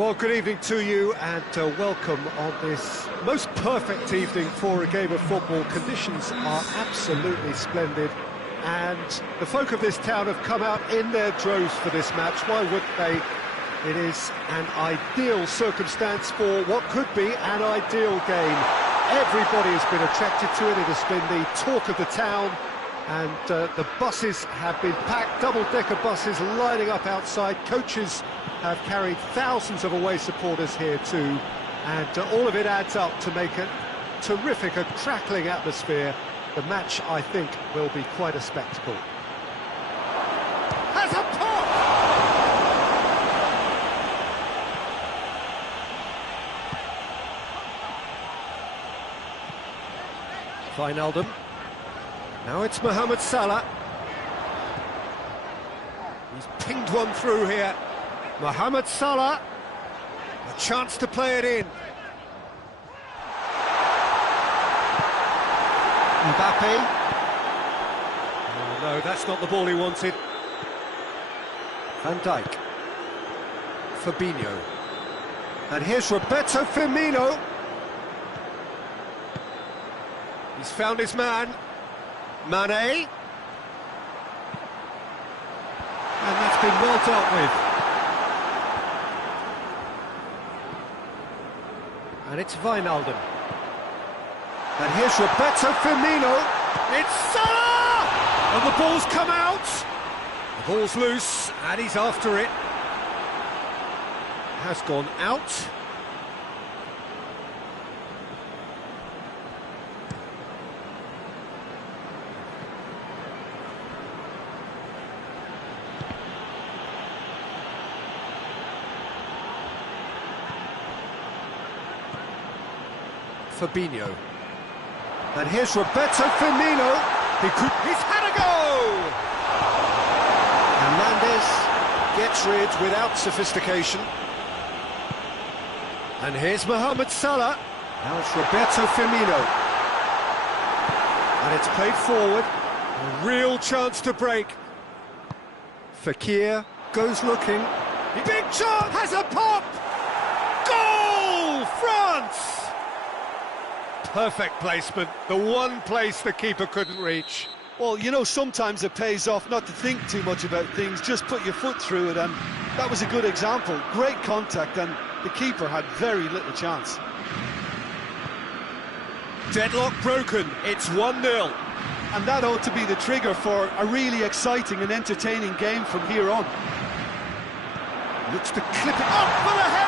Well, good evening to you and welcome on this most perfect evening for a game of football. Conditions are absolutely splendid and the folk of this town have come out in their droves for this match. Why wouldn't they? It is an ideal circumstance for what could be an ideal game. Everybody has been attracted to it. It has been the talk of the town, and the buses have been packed, double-decker buses lining up outside. Coaches have carried thousands of away supporters here too, and all of it adds up to make a terrific, a crackling atmosphere. The match, I think, will be quite a spectacle. Has a pop! Wijnaldum. Now it's Mohamed Salah. He's pinged one through here. Mohamed Salah. A chance to play it in. Mbappe. Oh no, that's not the ball he wanted. Van Dijk. Fabinho. And here's Roberto Firmino. He's found his man. Mane. And that's been well dealt with. And it's Wijnaldum. And here's Roberto Firmino. It's Salah! And the ball's come out. The ball's loose, and he's after it. Has gone out. Fabinho. And here's Roberto Firmino. He's had a go! Hernandez gets rid without sophistication. And here's Mohamed Salah. Now it's Roberto Firmino. And it's played forward. A real chance to break. Fekir goes looking. Big chance! Has a pop! Goal! France! Perfect placement, the one place the keeper couldn't reach. Well, you know, sometimes it pays off not to think too much about things, just put your foot through it, and that was a good example. Great contact, and the keeper had very little chance. Deadlock broken, it's 1-0. And that ought to be the trigger for a really exciting and entertaining game from here on. Looks to clip it up for the header!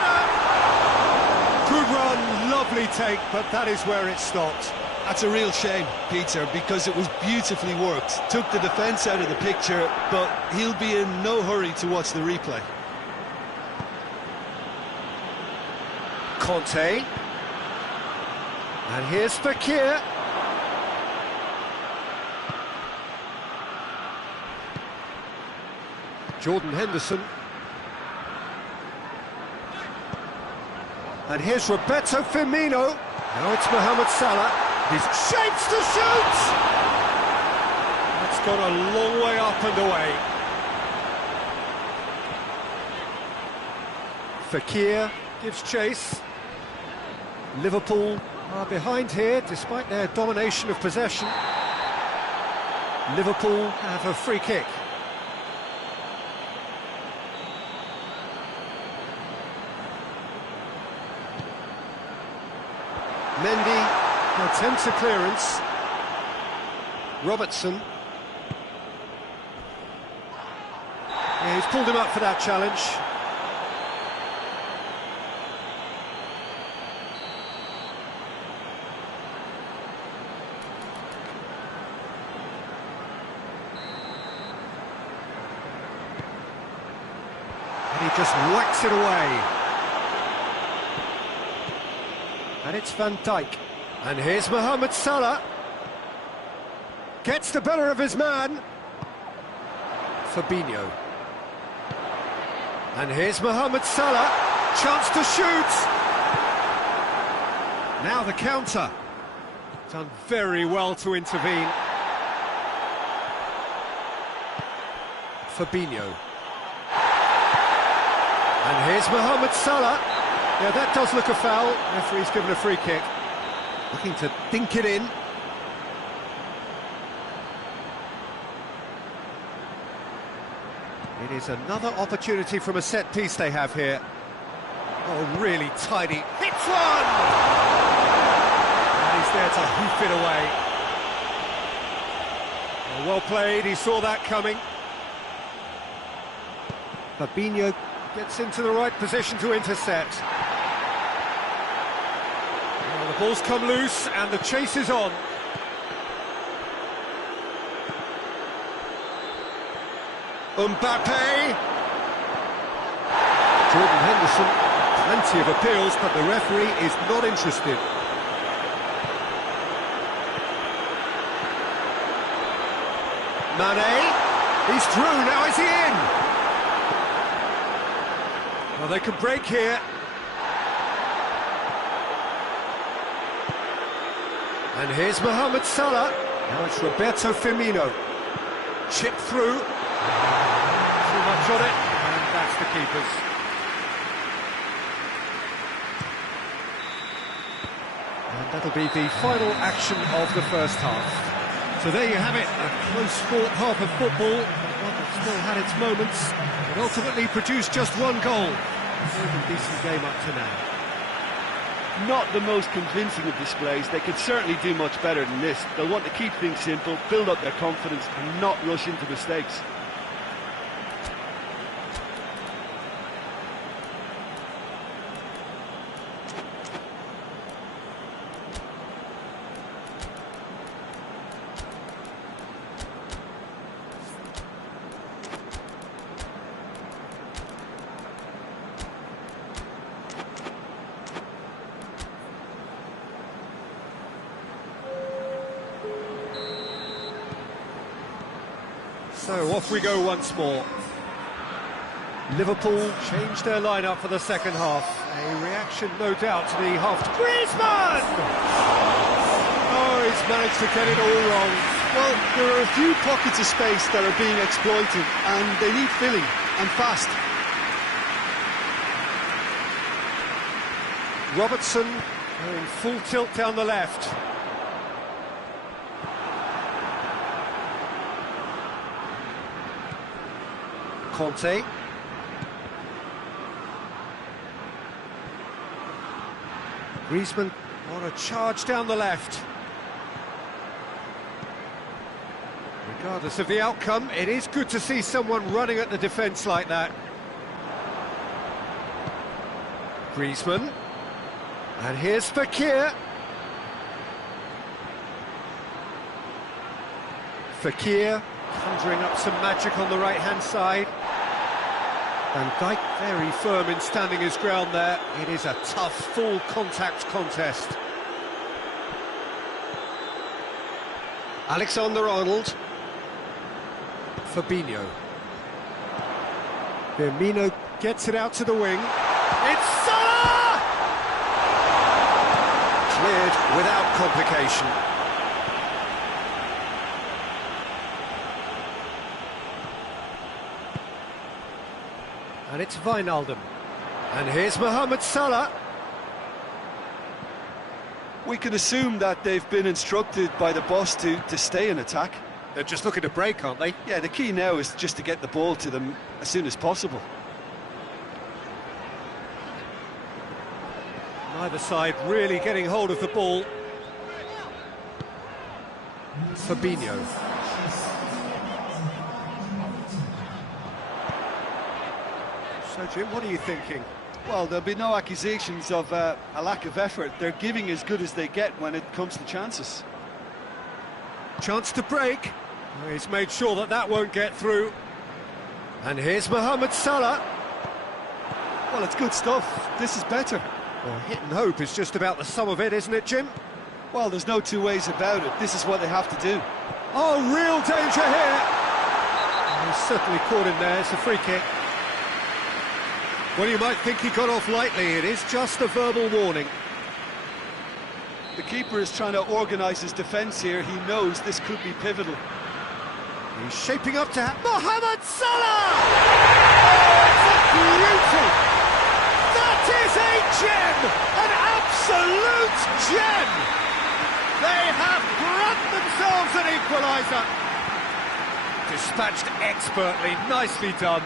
Good run, lovely take, but that is where it stopped. That's a real shame, Peter, because it was beautifully worked. Took the defence out of the picture, but he'll be in no hurry to watch the replay. Conte. And here's Fekir. Jordan Henderson. And here's Roberto Firmino. Now it's Mohamed Salah. He's shapes to shoot! That's gone a long way up and away. Fekir gives chase. Liverpool are behind here despite their domination of possession. Liverpool have a free kick. Mendy attempts a clearance. Robertson. Yeah, he's pulled him up for that challenge. And he just whacks it away. And it's Van Dijk. And here's Mohamed Salah. Gets the better of his man. Fabinho. And here's Mohamed Salah. Chance to shoot. Now the counter. Done very well to intervene. Fabinho. And here's Mohamed Salah. Yeah, that does look a foul. Referee's given a free kick. Looking to dink it in. It is another opportunity from a set piece they have here. Oh, really tidy. Hits one! And he's there to hoof it away. Well played, he saw that coming. Fabinho gets into the right position to intercept. Well, the ball's come loose and the chase is on. Mbappe! Jordan Henderson, plenty of appeals, but the referee is not interested. Mane, he's through, now is he in? Well, they can break here. And here's Mohamed Salah. Now it's Roberto Firmino. Chip through. Too much on it, and that's the keeper's. And that'll be the final action of the first half. So there you have it, a close-fought half of football, one that still had its moments, but ultimately produced just one goal. A very decent game up to now. Not the most convincing of displays. They could certainly do much better than this. They'll want to keep things simple, build up their confidence and not rush into mistakes. So off we go once more. Liverpool changed their lineup for the second half. A reaction, no doubt, to the half. Griezmann! Oh, he's managed to get it all wrong. Well, there are a few pockets of space that are being exploited, and they need filling, and fast. Robertson going full tilt down the left. Conte. Griezmann on a charge down the left. Regardless of the outcome, it is good to see someone running at the defence like that. Griezmann. And here's Fekir. Fekir conjuring up some magic on the right-hand side. Van Dijk very firm in standing his ground there. It is a tough, full-contact contest. Alexander-Arnold. Fabinho. Firmino gets it out to the wing. It's Salah! Cleared without complication. And it's Wijnaldum. And here's Mohamed Salah. We can assume that they've been instructed by the boss to stay in attack. They're just looking to break, aren't they? Yeah, the key now is just to get the ball to them as soon as possible. Neither side really getting hold of the ball. Fabinho. So, Jim, what are you thinking? Well, there'll be no accusations of a lack of effort. They're giving as good as they get when it comes to chances. Chance to break. He's made sure that that won't get through. And here's Mohamed Salah. Well, it's good stuff. This is better. Well, hit and hope is just about the sum of it, isn't it, Jim? Well, there's no two ways about it. This is what they have to do. Oh, real danger here. He's certainly caught him there. It's a free kick. Well, you might think he got off lightly. It is just a verbal warning. The keeper is trying to organise his defence here. He knows this could be pivotal. He's shaping up to Mohamed Salah! Oh, it's a beauty! gem! An absolute gem! They have grabbed themselves an equaliser. Dispatched expertly, nicely done.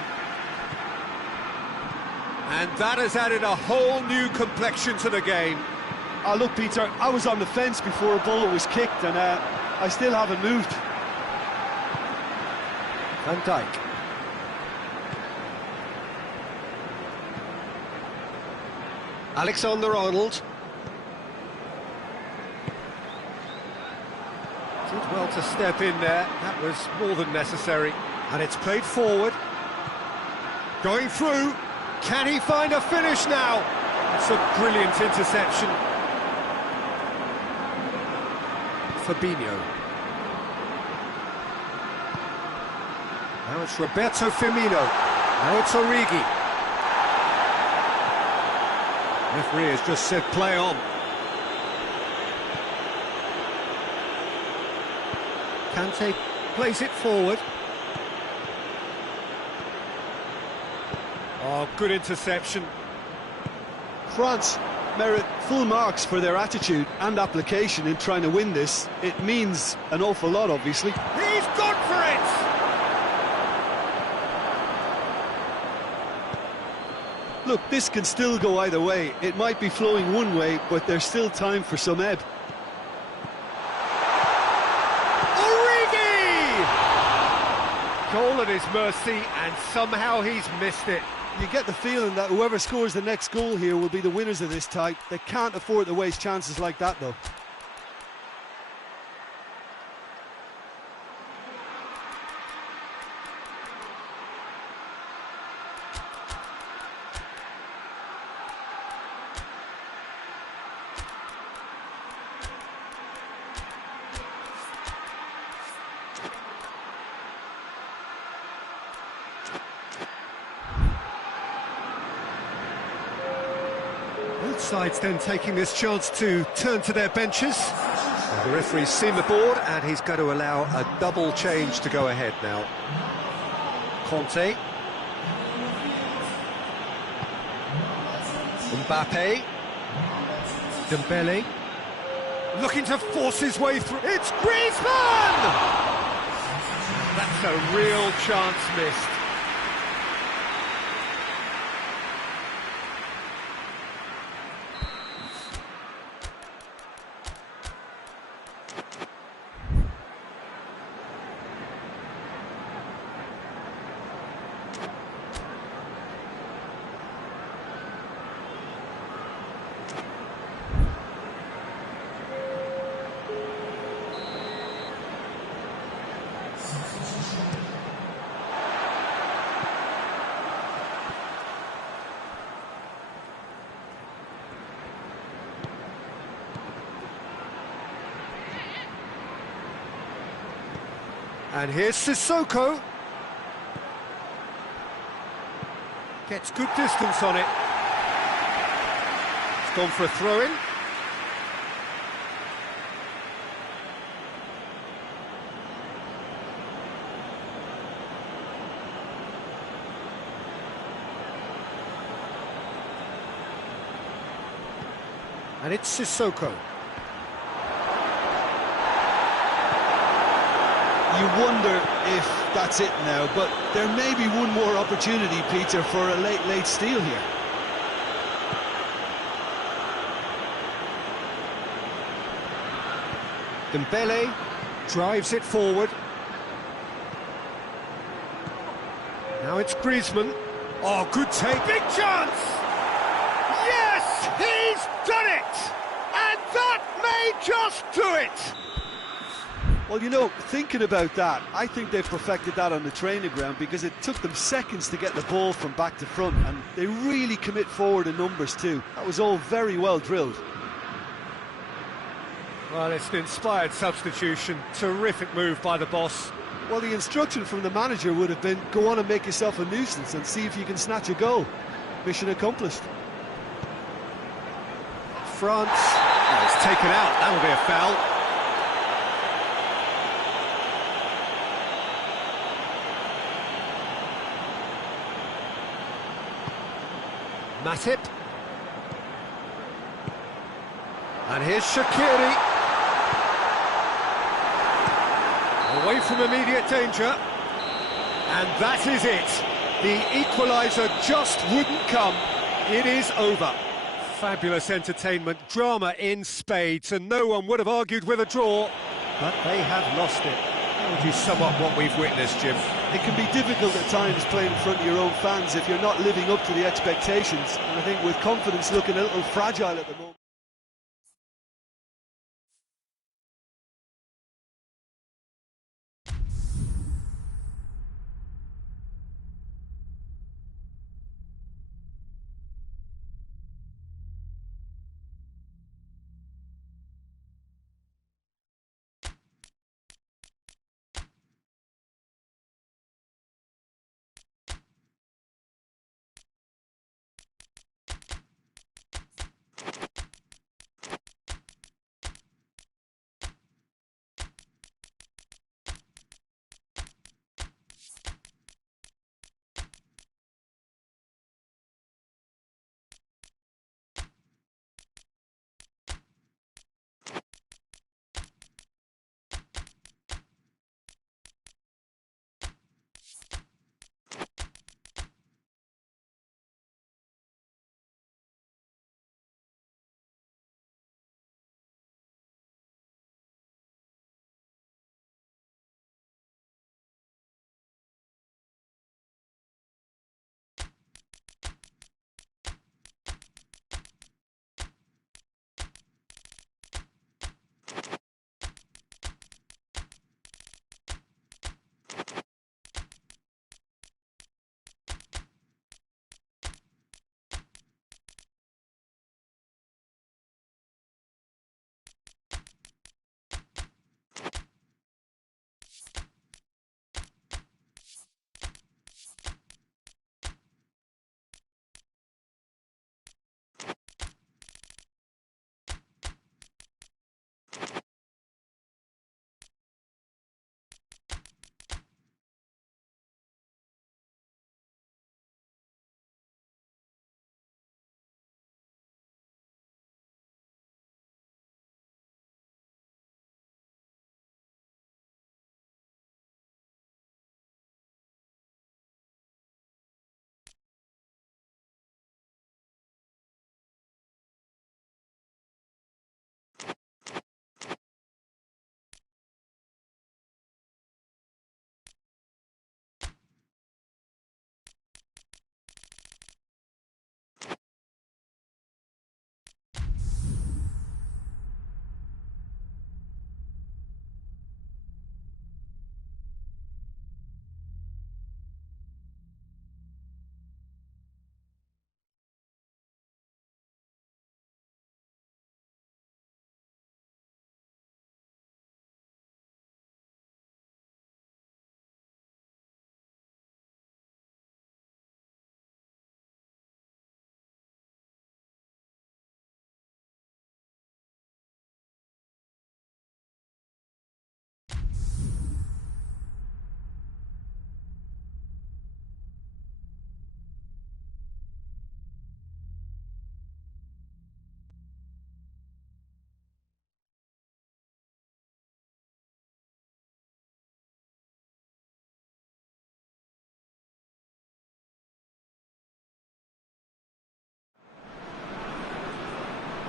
And that has added a whole new complexion to the game. Look, Peter, I was on the fence before a bullet was kicked, and I still haven't moved. Van Dijk. Alexander-Arnold. Did well to step in there. That was more than necessary. And it's played forward. Going through. Can he find a finish now? It's a brilliant interception. Fabinho. Now it's Roberto Firmino. Now it's Origi. Referee has just said play on. Kante plays it forward. Oh, good interception. France merit full marks for their attitude and application in trying to win this. It means an awful lot, obviously. He's gone for it! Look, this can still go either way. It might be flowing one way, but there's still time for some ebb. Origi! Goal at his mercy, and somehow he's missed it. You get the feeling that whoever scores the next goal here will be the winners of this tie. They can't afford to waste chances like that, though. Both sides then taking this chance to turn to their benches. And the referee's seen the board and he's going to allow a double change to go ahead now. Conte. Mbappe. Dembele. Looking to force his way through. It's Griezmann! That's a real chance missed. And here's Sissoko. Gets good distance on it. It's gone for a throw-in. And it's Sissoko. You wonder if that's it now, but there may be one more opportunity, Peter, for a late steal here. Dembele drives it forward. Now it's Griezmann. Oh, good take. Big chance! Yes, he's done it! And that may just do it! Well, you know, thinking about that, I think they've perfected that on the training ground because it took them seconds to get the ball from back to front, and they really commit forward in numbers too. That was all very well drilled. Well, it's an inspired substitution. Terrific move by the boss. Well, the instruction from the manager would have been, go on and make yourself a nuisance and see if you can snatch a goal. Mission accomplished. France. Oh, it's taken out. That'll be a foul. Matip. And here's Shaqiri. Away from immediate danger. And that is it. The equaliser just wouldn't come. It is over. Fabulous entertainment, drama in spades, and no one would have argued with a draw. But they have lost it. How would you sum up what we've witnessed, Jim? It can be difficult at times playing in front of your own fans if you're not living up to the expectations. And I think with confidence looking a little fragile at the moment.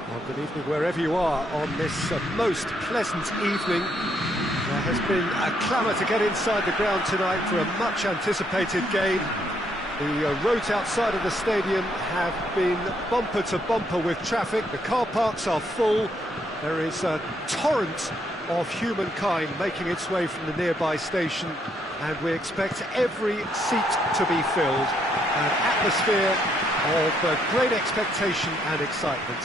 Well, good evening wherever you are on this most pleasant evening. There has been a clamour to get inside the ground tonight for a much anticipated game. The roads outside of the stadium have been bumper to bumper with traffic. The car parks are full. There is a torrent of humankind making its way from the nearby station, and we expect every seat to be filled. An atmosphere of great expectation and excitement.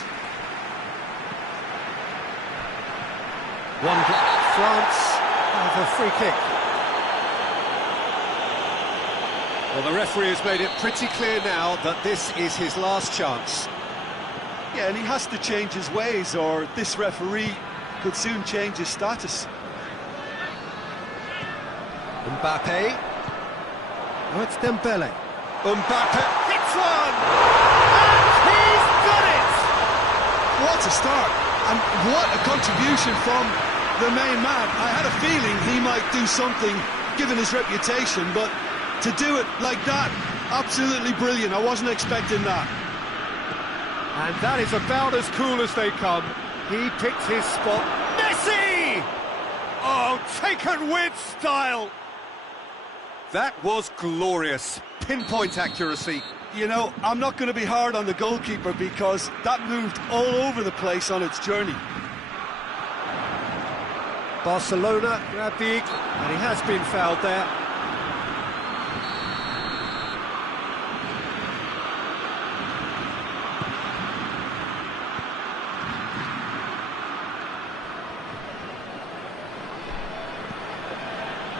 France have a free kick. Well, the referee has made it pretty clear now that this is his last chance. Yeah, and he has to change his ways, or this referee could soon change his status. Mbappe. Oh, it's Dembele. Mbappe hits one! And he's done it! What a start! And what a contribution from the main man. I had a feeling he might do something, given his reputation, but to do it like that, absolutely brilliant. I wasn't expecting that. And that is about as cool as they come. He picked his spot. Messi! Oh, taken with style. That was glorious. Pinpoint accuracy. You know, I'm not going to be hard on the goalkeeper because that moved all over the place on its journey. Barcelona grabbed the equal, and he has been fouled there.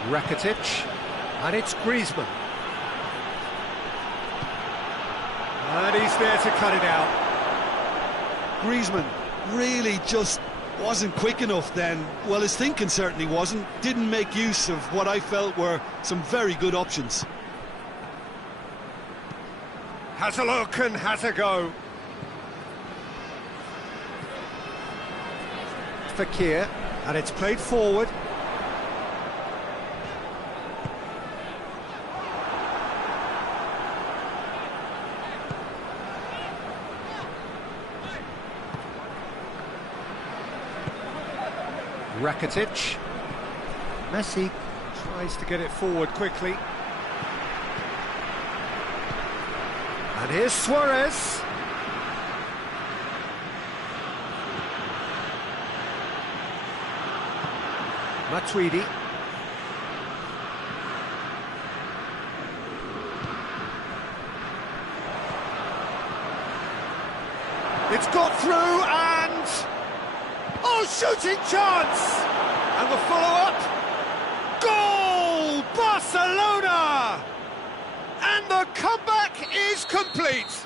Rakitic, and it's Griezmann. And he's there to cut it out. Griezmann really just wasn't quick enough then. Well, his thinking certainly wasn't. Didn't make use of what I felt were some very good options. Has a look and has a go. Fekir, and it's played forward. Rakitic. Messi tries to get it forward quickly. And here's Suarez. Matuidi. It's got through and... oh, shooting chance! And the follow-up. Goal! Barcelona! And the comeback is complete.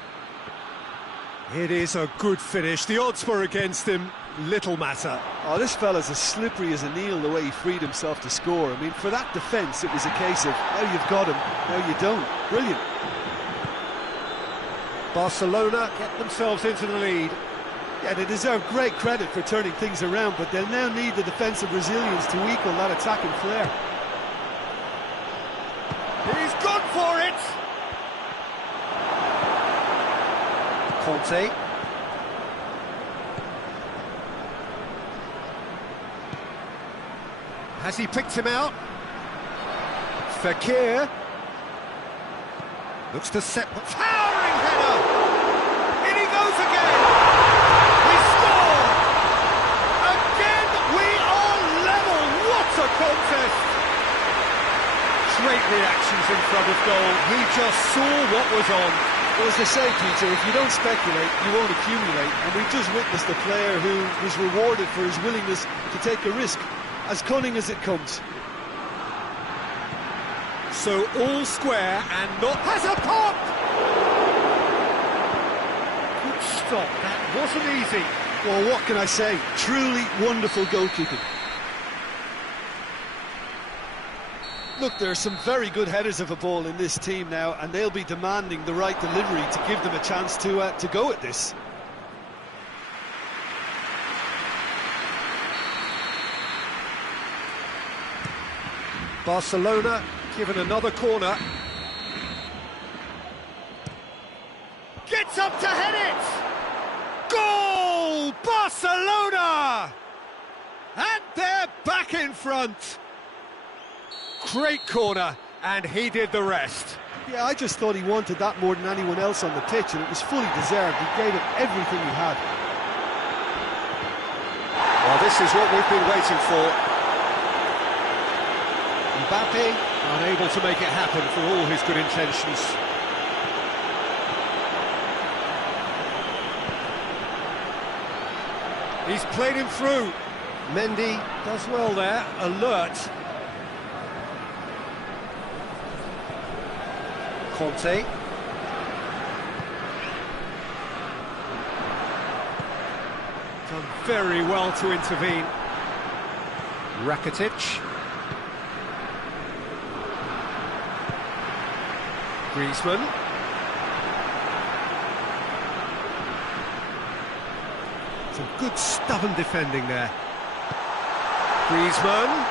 It is a good finish. The odds were against him. Little matter. Oh, this fella's as slippery as an eel the way he freed himself to score. I mean, for that defence, it was a case of, now you've got him, now you don't. Brilliant. Barcelona get themselves into the lead. Yeah, they deserve great credit for turning things around, but they'll now need the defensive resilience to equal that attacking flair. He's gone for it! Conte. Has he picked him out? Fekir. Looks to set... towering header! In he goes again! He scored! Again, we are level! What a contest! Great reactions in front of goal. He just saw what was on. Well, as they say, Peter, if you don't speculate, you won't accumulate. And we've just witnessed a player who was rewarded for his willingness to take a risk, as cunning as it comes. So all square and not... has a pop! Good stop, that wasn't easy. Well, what can I say? Truly wonderful goalkeeping. Look, there are some very good headers of a ball in this team now, and they'll be demanding the right delivery to give them a chance to go at this. Barcelona given another corner. Gets up to head it! Goal! Barcelona! And they're back in front. Great corner, and he did the rest. Yeah, I just thought he wanted that more than anyone else on the pitch, and it was fully deserved. He gave it everything he had. Well, this is what we've been waiting for. Mbappe unable to make it happen for all his good intentions. He's played him through. Mendy does well there, alert. Conte. Done very well to intervene. Rakitic. Griezmann. It's a Good stubborn defending there. Griezmann.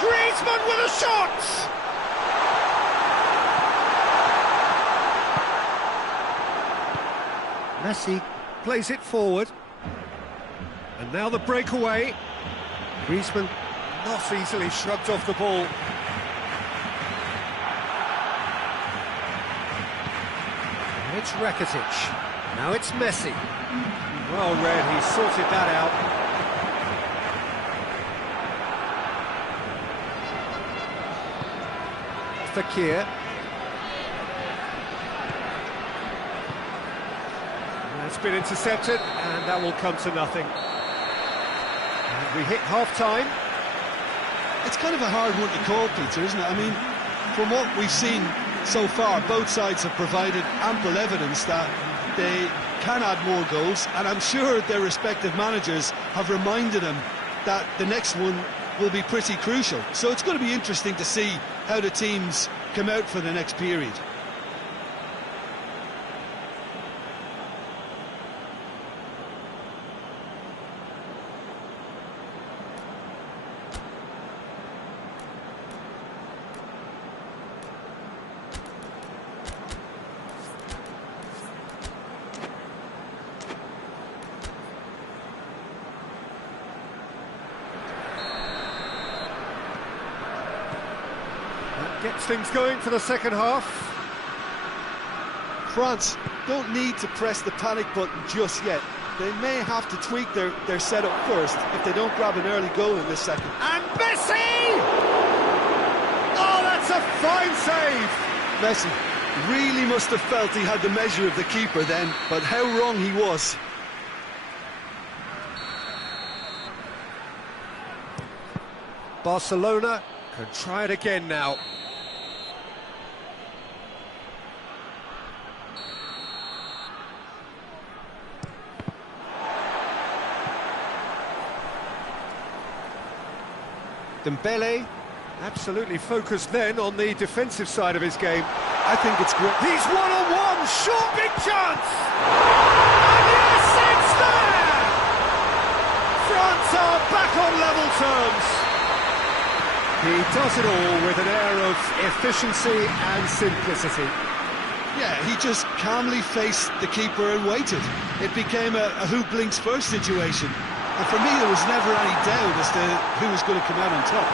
Griezmann with a shot! Messi plays it forward. And now the breakaway. Griezmann not easily shrugged off the ball. It's Rakitic. Now it's Messi. Well read, he sorted that out. Fakir. That's been intercepted, and that will come to nothing. And we hit half-time. It's kind of a hard one to call, Peter, isn't it? I mean, from what we've seen so far, both sides have provided ample evidence that they can add more goals, and I'm sure their respective managers have reminded them that the next one will be pretty crucial. So it's going to be interesting to see how the teams come out for the next period. Gets things going for the second half. France don't need to press the panic button just yet. They may have to tweak their setup first if they don't grab an early goal in this second. And Messi! Oh, that's a fine save! Messi really must have felt he had the measure of the keeper then, but how wrong he was. Barcelona can try it again now. Dembele, absolutely focused then on the defensive side of his game. I think it's great. He's one-on-one, short, big chance! And yes, it's there! France are back on level terms. He does it all with an air of efficiency and simplicity. Yeah, he just calmly faced the keeper and waited. It became a who blinks first situation. And for me, there was never any doubt as to who was going to come out on top.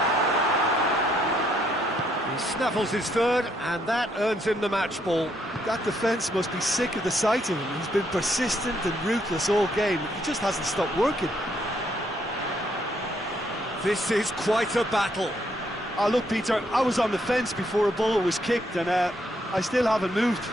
He snaffles his third, and that earns him the match ball. That defence must be sick of the sight of him. He's been persistent and ruthless all game. He just hasn't stopped working. This is quite a battle. Oh, look, Peter, I was on the fence before a ball was kicked, and I still haven't moved.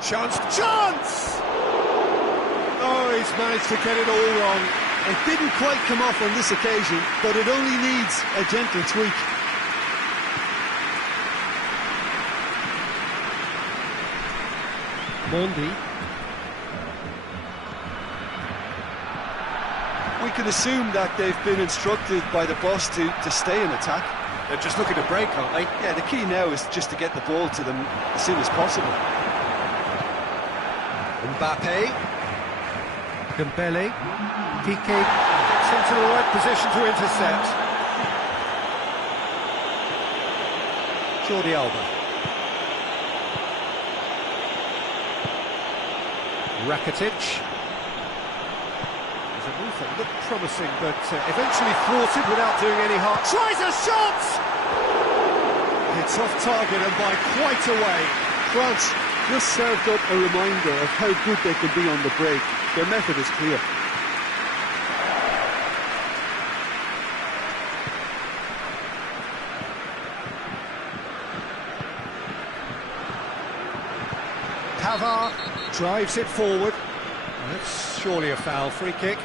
Chance! Oh, he's managed to get it all wrong. It didn't quite come off on this occasion, but it only needs a gentle tweak. Mondi. We can assume that they've been instructed by the boss to stay in attack. They're just looking to break, aren't they? Yeah, the key now is just to get the ball to them as soon as possible. Mbappe. Dembele. Piqué gets into the right position to intercept. Jordi Alba. Rakitic. There's a move that looked promising, but eventually thwarted without doing any harm. Tries a shot! It's off target and by quite a way. France just served up a reminder of how good they can be on the break. Their method is clear. Pavard drives it forward. That's surely a foul, free kick.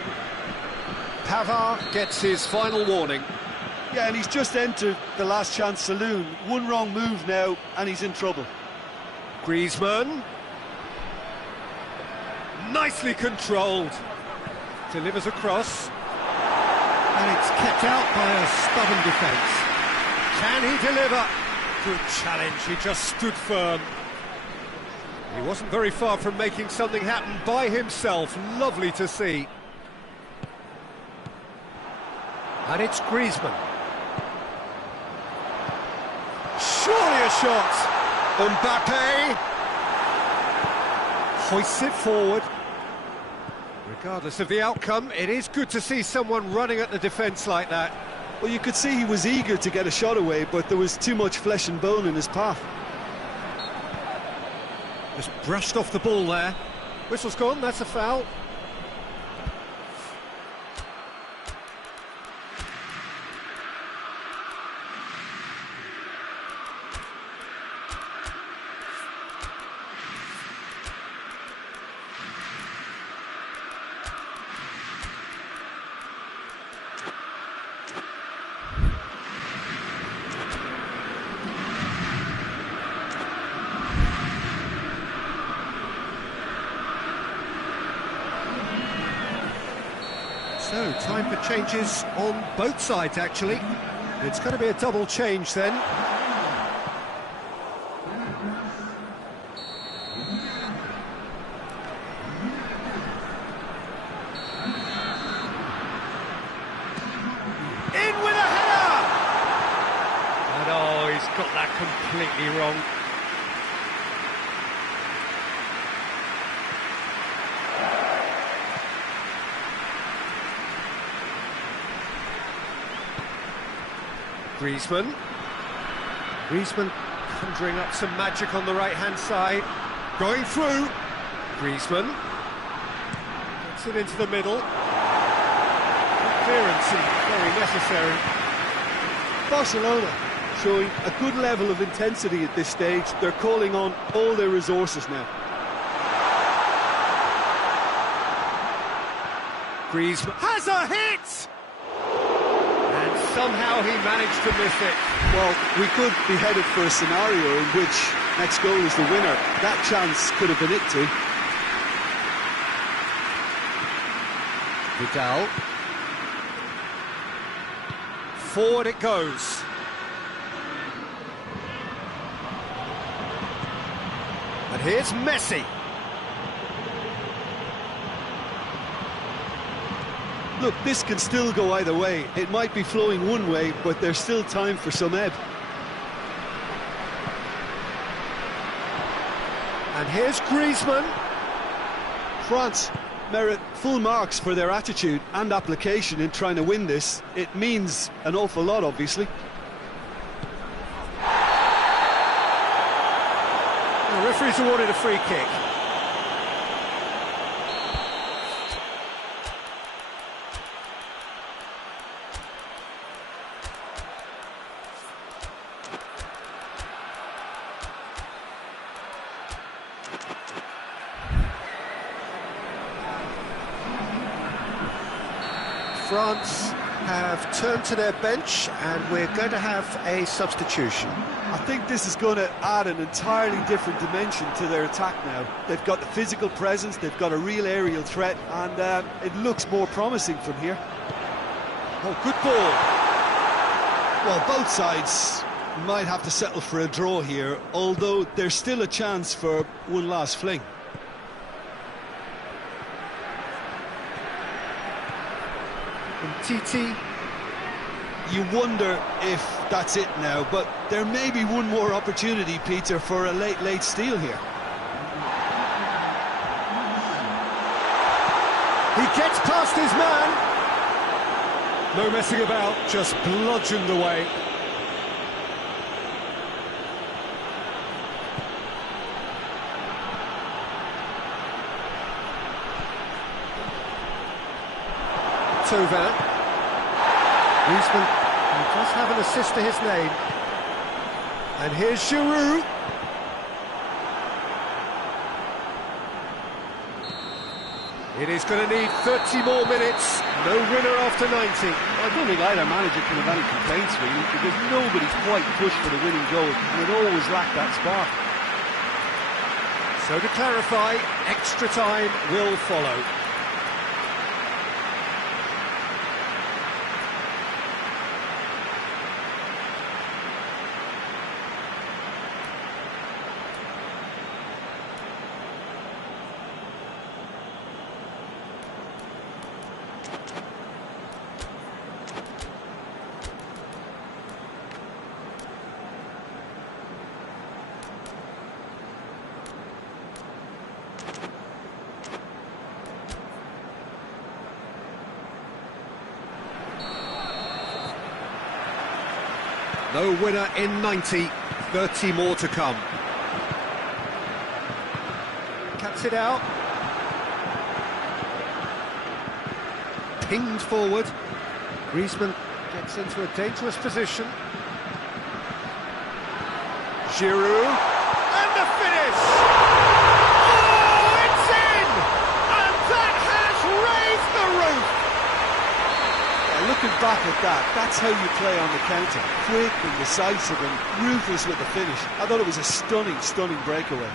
Pavard gets his final warning. Yeah, and he's just entered the last chance saloon. One wrong move now, and he's in trouble. Griezmann. Nicely controlled. Delivers across. And it's kept out by a stubborn defence. Can he deliver? Good challenge, he just stood firm. He wasn't very far from making something happen by himself. Lovely to see. And it's Griezmann. Surely a shot. Mbappe hoists it forward. Regardless of the outcome, it is good to see someone running at the defence like that. Well, you could see he was eager to get a shot away, but there was too much flesh and bone in his path. Just brushed off the ball there. Whistle's gone, that's a foul. So, time for changes on both sides, actually. It's going to be a double change then. In with a header! And oh, he's got that completely wrong. Griezmann conjuring up some magic on the right-hand side. Going through. Griezmann gets it into the middle. Clearance and very necessary. Barcelona showing a good level of intensity at this stage. They're calling on all their resources now. Griezmann has a hit! Somehow he managed to miss it. Well, we could be headed for a scenario in which next goal is the winner. That chance could have been it too. Vidal. Forward it goes. And here's Messi. Look, this can still go either way. It might be flowing one way, but there's still time for some ebb. And here's Griezmann. France merit full marks for their attitude and application in trying to win this. It means an awful lot, obviously. The referee's awarded a free kick. France have turned to their bench and we're going to have a substitution. I think this is going to add an entirely different dimension to their attack now. They've got the physical presence, they've got a real aerial threat, and it looks more promising from here. Oh, good ball. Well, both sides might have to settle for a draw here, although there's still a chance for one last fling. Titi. You wonder if that's it now, but there may be one more opportunity, Peter, for a late steal here. He gets past his man. No messing about, just bludgeoned away. Tovan. Griezmann, he does have an assist to his name. And here's Giroud. It is going to need 30 more minutes. No winner after 90. I don't think either manager can have any complaints, really, because nobody's quite pushed for the winning goal, and it always lacked that spark. So to clarify, extra time will follow. No winner in 90, 30 more to come. Cuts it out. Pinged forward. Griezmann gets into a dangerous position. Giroud, and the finish! Oh, it's in! And that has raised the roof! Yeah, looking back at that, that's how you play on the counter. Quick and decisive and ruthless with the finish. I thought it was a stunning, stunning breakaway.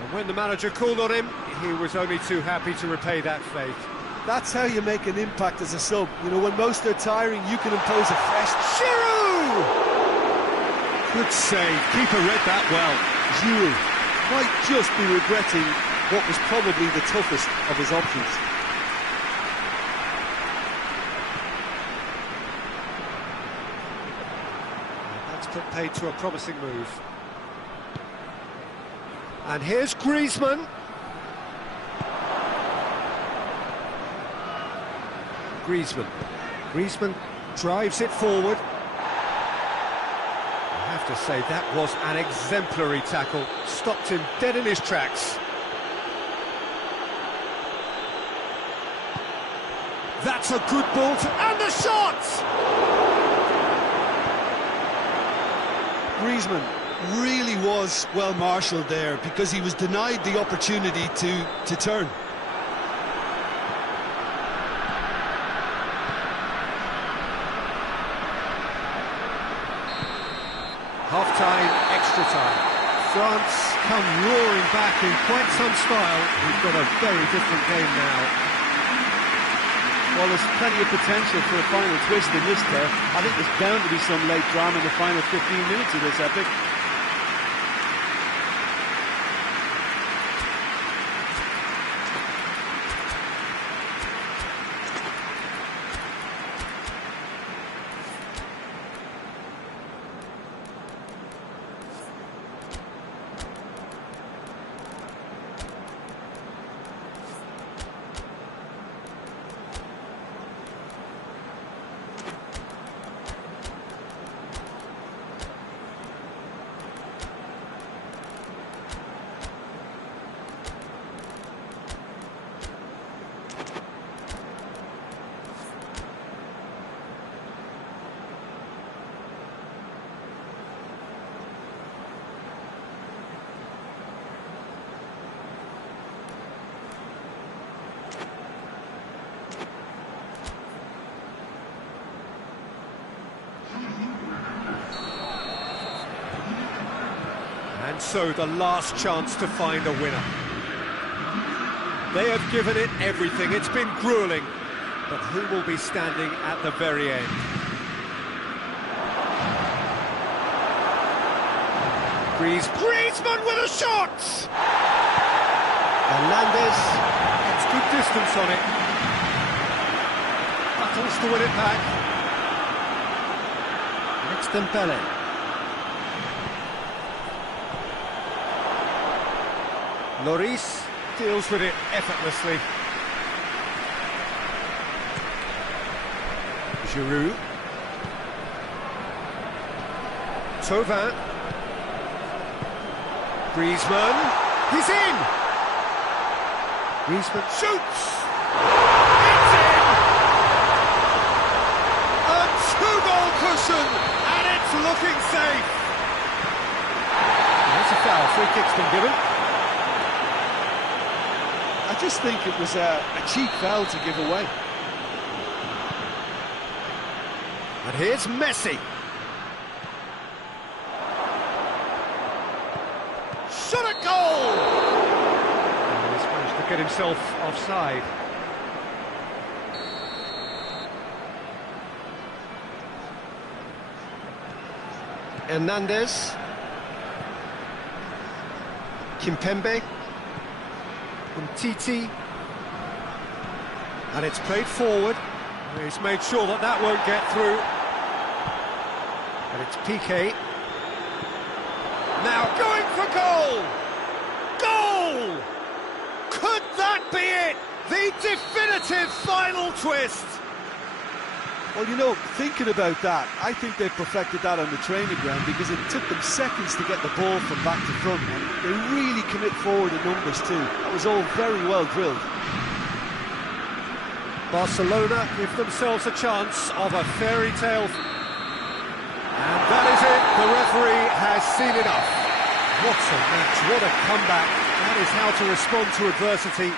And when the manager called on him, he was only too happy to repay that faith. That's how you make an impact as a sub. You know, when most are tiring, you can impose a fresh... Giroud! Good save, keeper read that well. Giroud might just be regretting what was probably the toughest of his options. That's put paid to a promising move. And here's Griezmann. Griezmann drives it forward. I have to say, that was an exemplary tackle. Stopped him dead in his tracks. That's a good ball to... And the shot! Griezmann really was well marshalled there because he was denied the opportunity to turn. Half-time, extra time. France come roaring back in quite some style. We've got a very different game now. Well, there's plenty of potential for a final twist in this test. I think there's bound to be some late drama in the final 15 minutes of this epic. And so the last chance to find a winner. They have given it everything. It's been gruelling. But who will be standing at the very end? Griezmann with a shot! Hernandez gets good distance on it. Battles to win it back. It's Dembele. Lloris deals with it effortlessly. Giroud. Thauvin. Griezmann. He's in! Griezmann shoots! It's in! A two-goal cushion, and it's looking safe! That's a foul. Free kick's been given. I just think it was a cheap foul to give away. And here's Messi. Shot at goal! And he's managed to get himself offside. Hernandez. Kimpembe. Titi, and it's played forward. He's made sure that that won't get through. And it's Piqué. Now going for goal! Goal! Could that be it? The definitive final twist! Well, you know, thinking about that, I think they perfected that on the training ground because it took them seconds to get the ball from back to front, and they really commit forward in numbers too. That was all very well drilled. Barcelona give themselves a chance of a fairy tale. And that is it, the referee has seen enough. What a match, what a comeback. That is how to respond to adversity.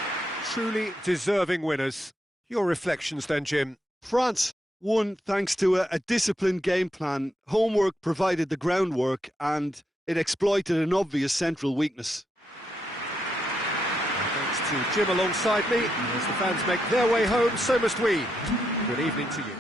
Truly deserving winners. Your reflections then, Jim? France won thanks to a disciplined game plan. Homework provided the groundwork and it exploited an obvious central weakness. Thanks to Jim alongside me. As the fans make their way home, so must we. Good evening to you.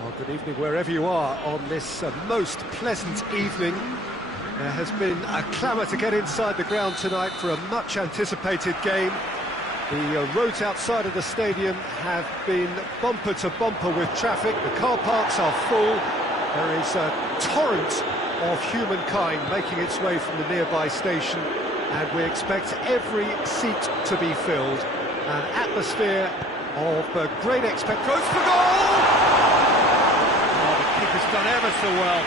Well, good evening wherever you are on this most pleasant evening. There has been a clamour to get inside the ground tonight for a much-anticipated game. The roads outside of the stadium have been bumper to bumper with traffic. The car parks are full. There is torrent of humankind making its way from the nearby station, and we expect every seat to be filled. An atmosphere of great expectation. Goes for goal! Oh, the keeper's done ever so well.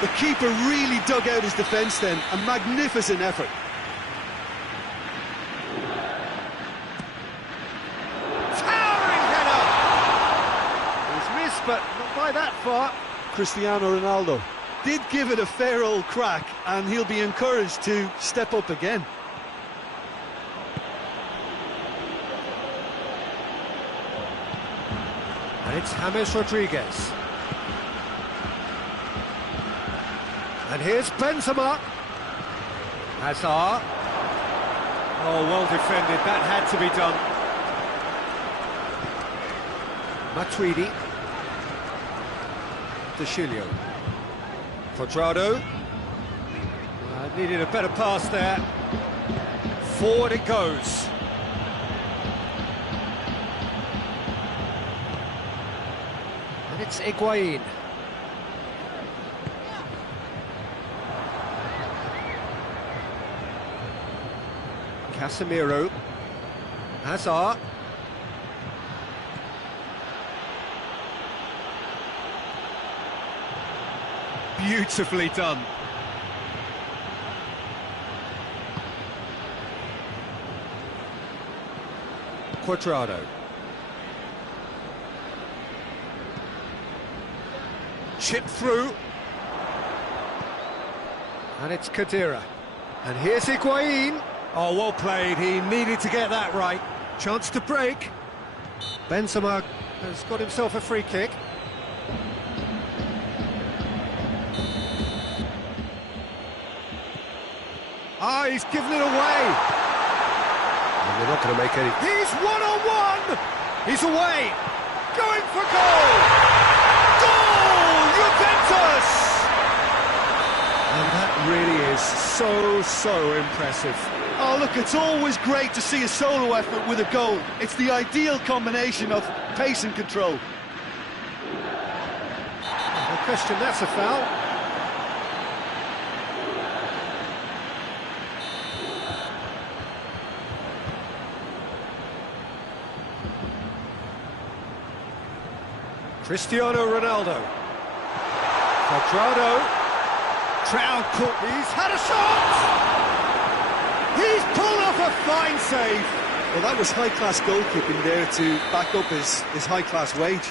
The keeper really dug out his defence then. A magnificent effort. Towering header! He's missed, but not by that far. Cristiano Ronaldo did give it a fair old crack, and he'll be encouraged to step up again. And it's James Rodriguez. And here's Benzema. Hazard. Oh, well defended. That had to be done. Matuidi. De Chilio. Quadrado. Needed a better pass there. Forward it goes. And it's Higuain. Casemiro. Hazard. Beautifully done. Quadrado. Chip through. And it's Khedira. And here's Higuain. Oh, well played. He needed to get that right. Chance to break. Benzema has got himself a free kick. Ah, he's given it away. And they're not going to make any. He's one-on-one. He's away. Going for goal. Goal, Juventus. And that really is so impressive. Oh, look, it's always great to see a solo effort with a goal. It's the ideal combination of pace and control. No question, that's a foul. Cristiano Ronaldo. Quadrado. Trout caught. He's had a shot! He's pulled off a fine save. Well, that was high-class goalkeeping there to back up his high-class wage.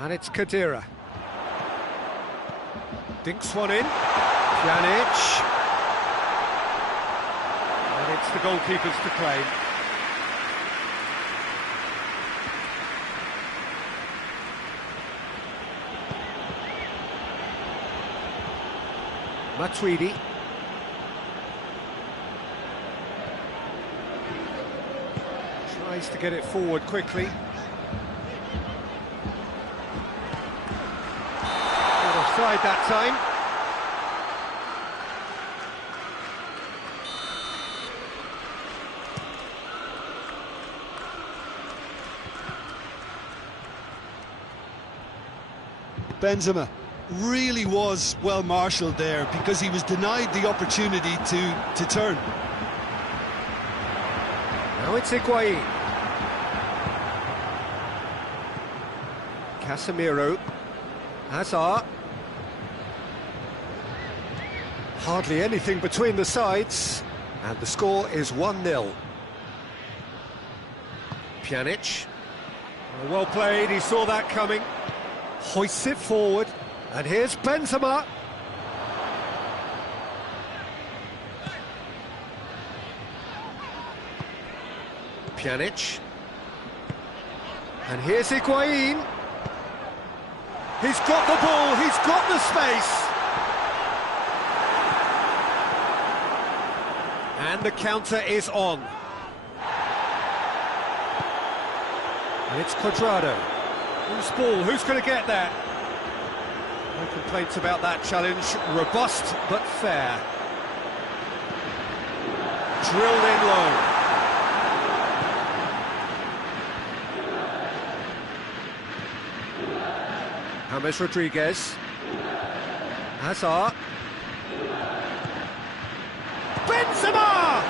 And it's Khedira. Dinks one in. Pjanic. And it's the goalkeepers to claim. Matuidi. Tries to get it forward quickly. Not offside that time. Benzema really was well marshalled there because he was denied the opportunity to turn. Now it's Higuain. Casemiro. Hazard. Hardly anything between the sides, and the score is 1-0. Pjanic. Well played, he saw that coming. Hoists it forward, and here's Benzema. Pjanic. And here's Higuain. He's got the ball, he's got the space. And the counter is on. And it's Quadrado. Who's ball? Who's going to get that? No complaints about that challenge. Robust but fair. drilled in low. James Rodriguez. Hazard. Benzema!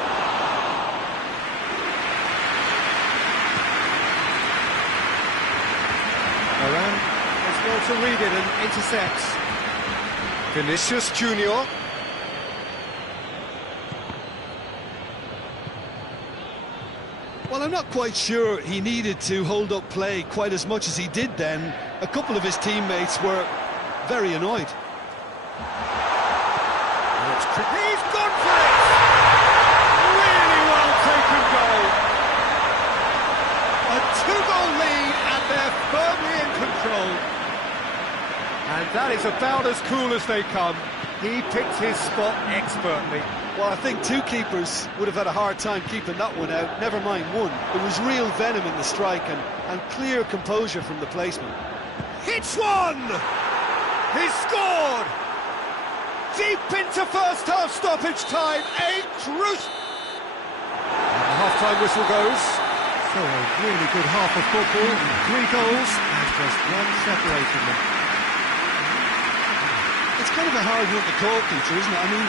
Moran is well to read it and intercepts. Vinicius Junior. Well, I'm not quite sure he needed to hold up play quite as much as he did then. A couple of his teammates were very annoyed. He's gone for it! Really well taken goal. A two-goal lead and they're firmly in control. And that is about as cool as they come. He picked his spot expertly. Well, I think two keepers would have had a hard time keeping that one out, never mind one. There was real venom in the strike and clear composure from the placement. Hits one! He's scored! Deep into first half stoppage time, a crucial... And the half-time whistle goes. So a really good half of football, 3 goals and just one separating them. It's kind of a hard one to call, Peter, isn't it? I mean,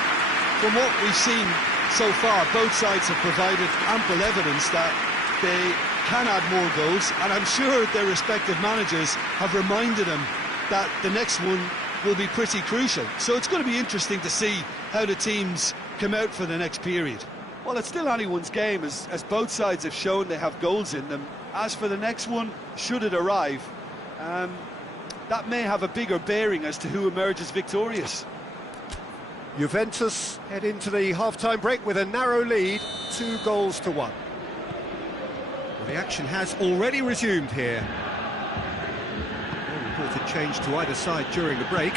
from what we've seen so far, both sides have provided ample evidence that they can add more goals, and I'm sure their respective managers have reminded them that the next one will be pretty crucial. So it's going to be interesting to see how the teams come out for the next period. Well, it's still anyone's game, as both sides have shown they have goals in them. As for the next one, should it arrive, that may have a bigger bearing as to who emerges victorious. Juventus head into the half-time break with a narrow lead, 2-1. Well, the action has already resumed here. No reported change to either side during the break.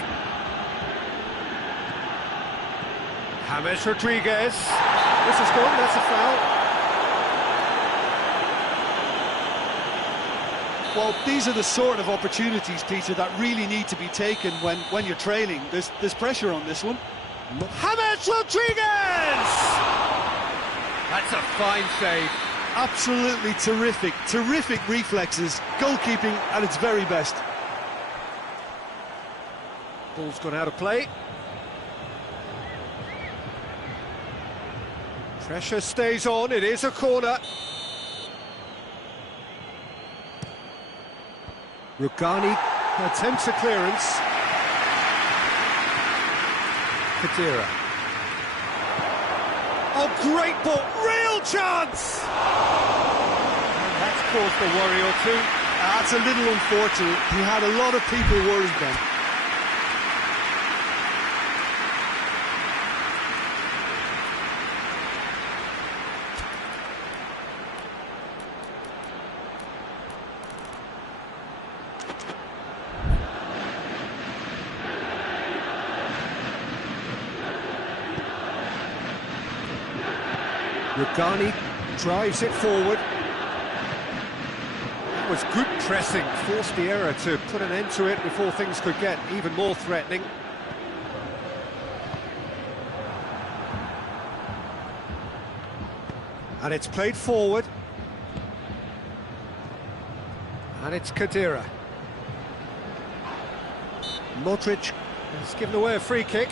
James Rodriguez. This is gone, that's a foul. Well, these are the sort of opportunities, Peter, that really need to be taken when you're trailing. There's pressure on this one. James Rodriguez! That's a fine save. Absolutely terrific reflexes, goalkeeping at its very best. Ball's gone out of play. Pressure stays on, it is a corner. Rugani attempts a clearance. Kadira. Oh, great ball, real chance! And that's caused a worry or two. That's a little unfortunate. He had a lot of people worried then. Rugani drives it forward. That was good pressing, forced the error to put an end to it before things could get even more threatening. And it's played forward. And it's Kadira. Modric has given away a free kick.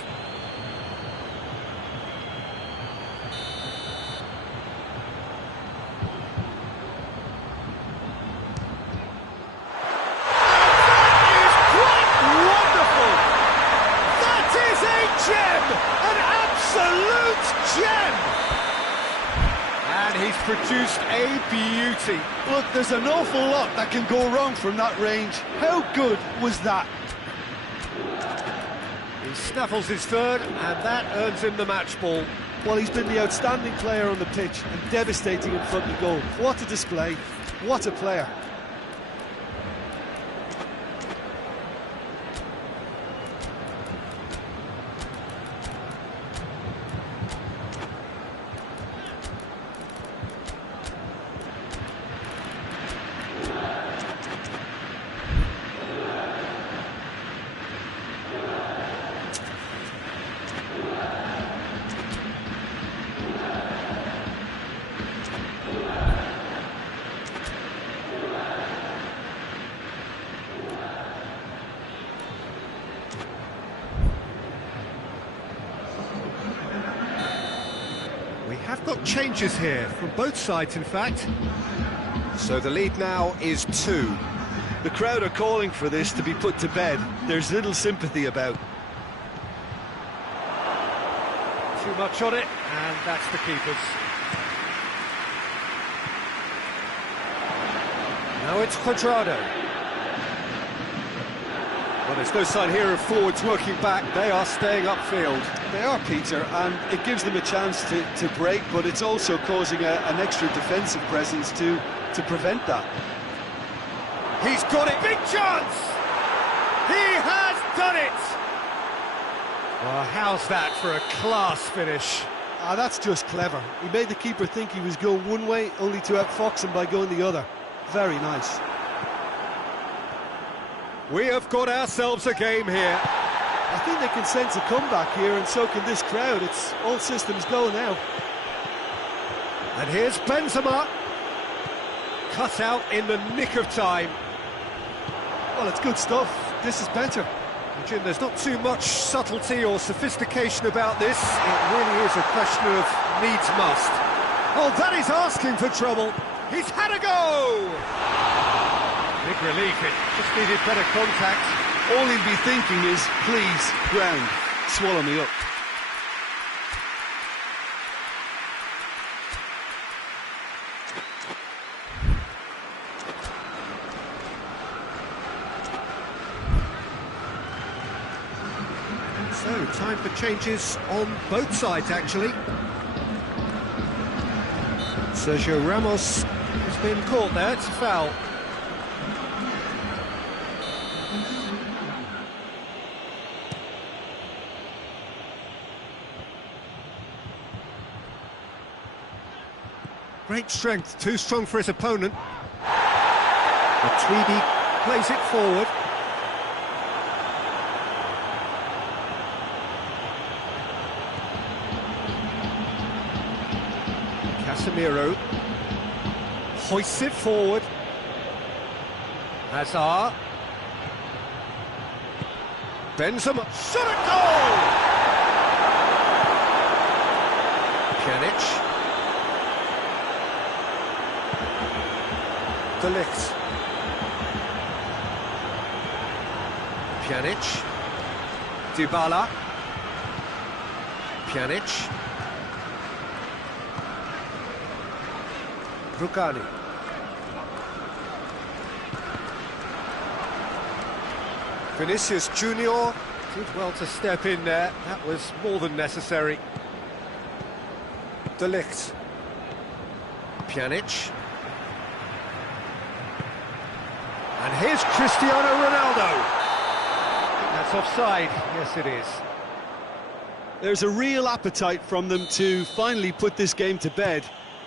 He's produced a beauty. Look, there's an awful lot that can go wrong from that range. How good was that? He snaffles his third, and that earns him the match ball. Well, he's been the outstanding player on the pitch and devastating in front of goal. What a display, what a player. got changes here from both sides, in fact. So the lead now is 2. The crowd are calling for this to be put to bed. There's little sympathy about. Too much on it, and that's the keeper's. Now it's Cuadrado. Well, there's no sign here of forwards working back. They are staying upfield. They are, Peter, and it gives them a chance to break, but it's also causing an extra defensive presence to prevent that. He's got it. Big chance! He has done it! Well, how's that for a class finish? That's just clever. He made the keeper think he was going one way, only to outfox him by going the other. Very nice. We have got ourselves a game here. I think they can sense a comeback here, and so can this crowd. It's all systems go now. And here's Benzema. Cut out in the nick of time. Well, it's good stuff. This is better. Jim, there's not too much subtlety or sophistication about this. It really is a question of needs must. Oh, that is asking for trouble. He's had a go! Big relief, it just needed better contact. All he'll be thinking is, please, ground, swallow me up. So, time for changes on both sides, actually. Sergio Ramos has been caught there, it's a foul. Great strength, too strong for his opponent. Tweedy plays it forward. Casemiro hoists it forward. Hazard. Benzema. Shot a goal! Pjanic. De Ligt. Pjanic. Dybala. Pjanic. Rugani. Vinicius Junior did well to step in there. That was more than necessary. De Ligt. Pjanic. And here's Cristiano Ronaldo. That's offside. Yes, it is. There's a real appetite from them to finally put this game to bed,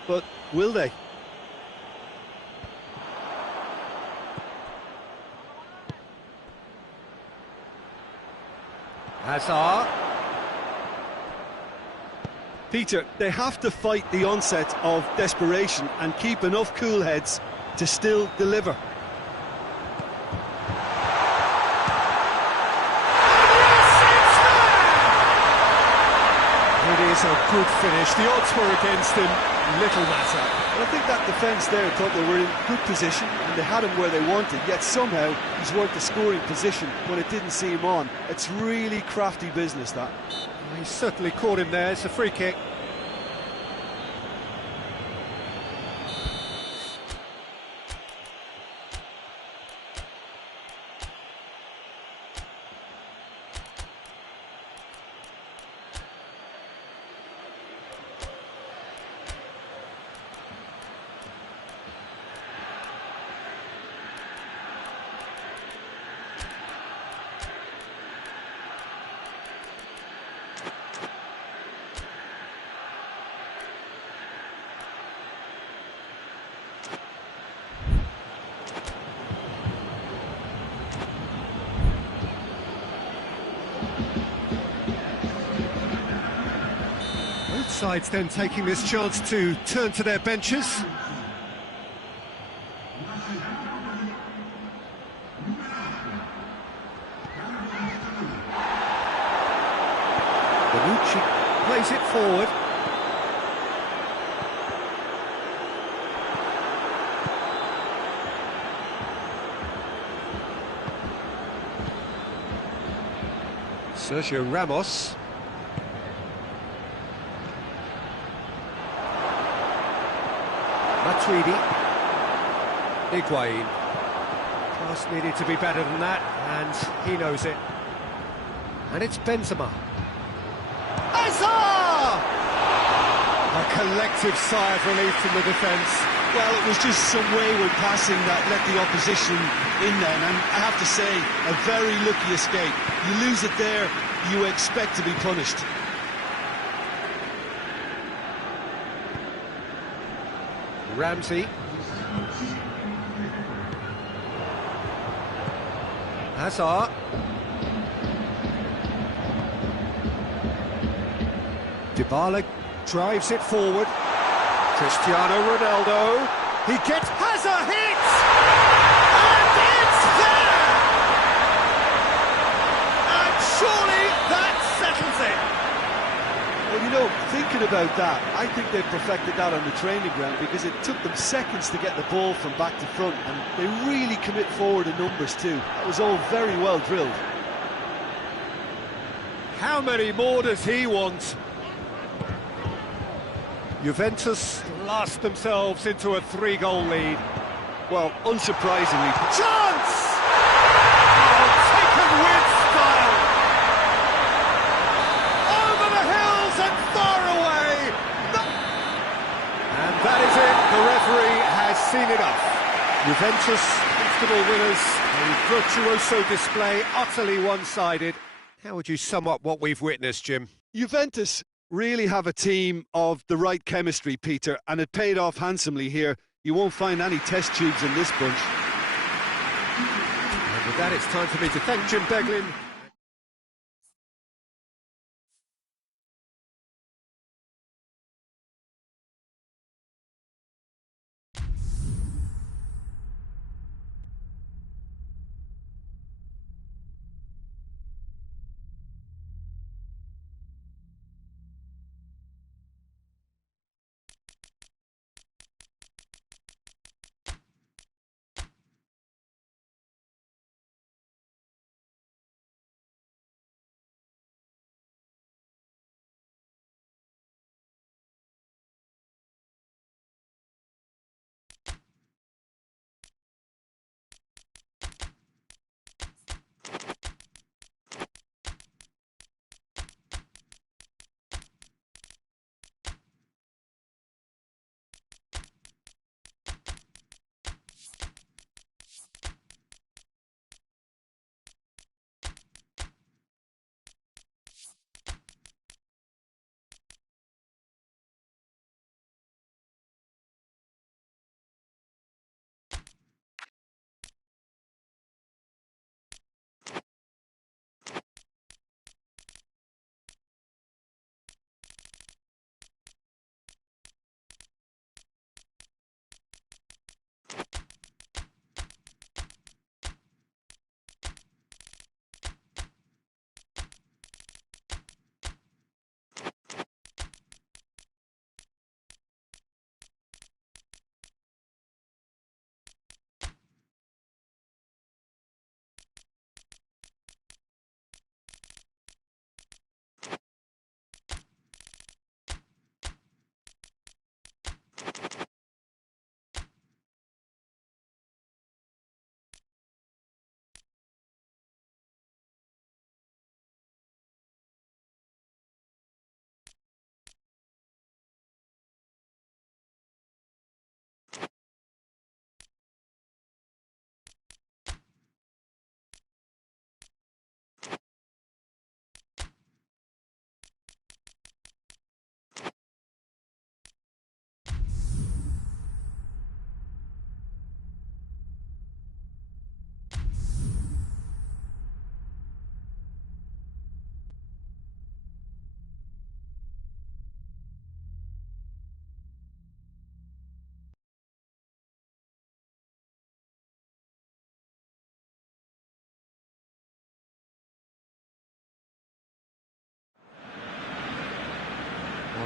but will they? Hazard. Peter, they have to fight the onset of desperation and keep enough cool heads to still deliver. It is a good finish. The odds were against him. Little matter. I think that defence there thought they were in good position and they had him where they wanted, yet somehow he's worked the scoring position when it didn't see him on. It's really crafty business, that. He certainly caught him there. It's a free kick. Sides then taking this chance to turn to their benches. Bonucci plays it forward. Sergio Ramos. Matuidi. Higuain. Pass needed to be better than that, and he knows it. And it's Benzema. Hazard! A collective sigh of relief from the defence. Well, it was just some wayward passing that let the opposition in then, and I have to say, a very lucky escape. You lose it there, you expect to be punished. Ramsey. Hazard. Dybala drives it forward. Cristiano Ronaldo. He gets Hazard hit! And it's there! And surely that settles it. Well, you know, thinking about that, I think they perfected that on the training ground because it took them seconds to get the ball from back to front, and they really commit forward in numbers too. That was all very well drilled. How many more does he want? Juventus. Blast themselves into a 3-goal lead. Well, unsurprisingly. Chance! Oh, taken with style! Over the hills and far away! And that is it. The referee has seen enough. Juventus, comfortable winners, a virtuoso display, utterly one-sided. How would you sum up what we've witnessed, Jim? Juventus really have a team of the right chemistry, Peter, and it paid off handsomely here. You won't find any test tubes in this bunch. And with that, it's time for me to thank Jim Beglin.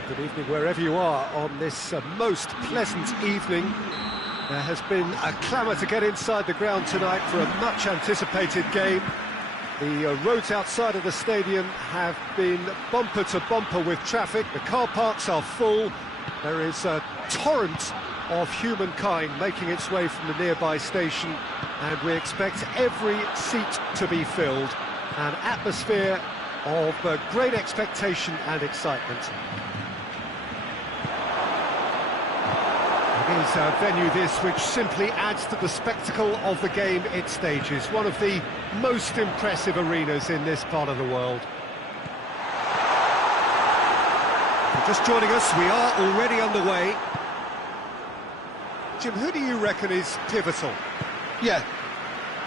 Good evening wherever you are on this most pleasant evening. There has been a clamour to get inside the ground tonight for a much anticipated game. The roads outside of the stadium have been bumper to bumper with traffic. The car parks are full. There is a torrent of humankind making its way from the nearby station, and we expect every seat to be filled. An atmosphere of great expectation and excitement. It is a venue this which simply adds to the spectacle of the game it stages. One of the most impressive arenas in this part of the world. Just joining us, we are already underway. Jim, who do you reckon is pivotal? Yeah,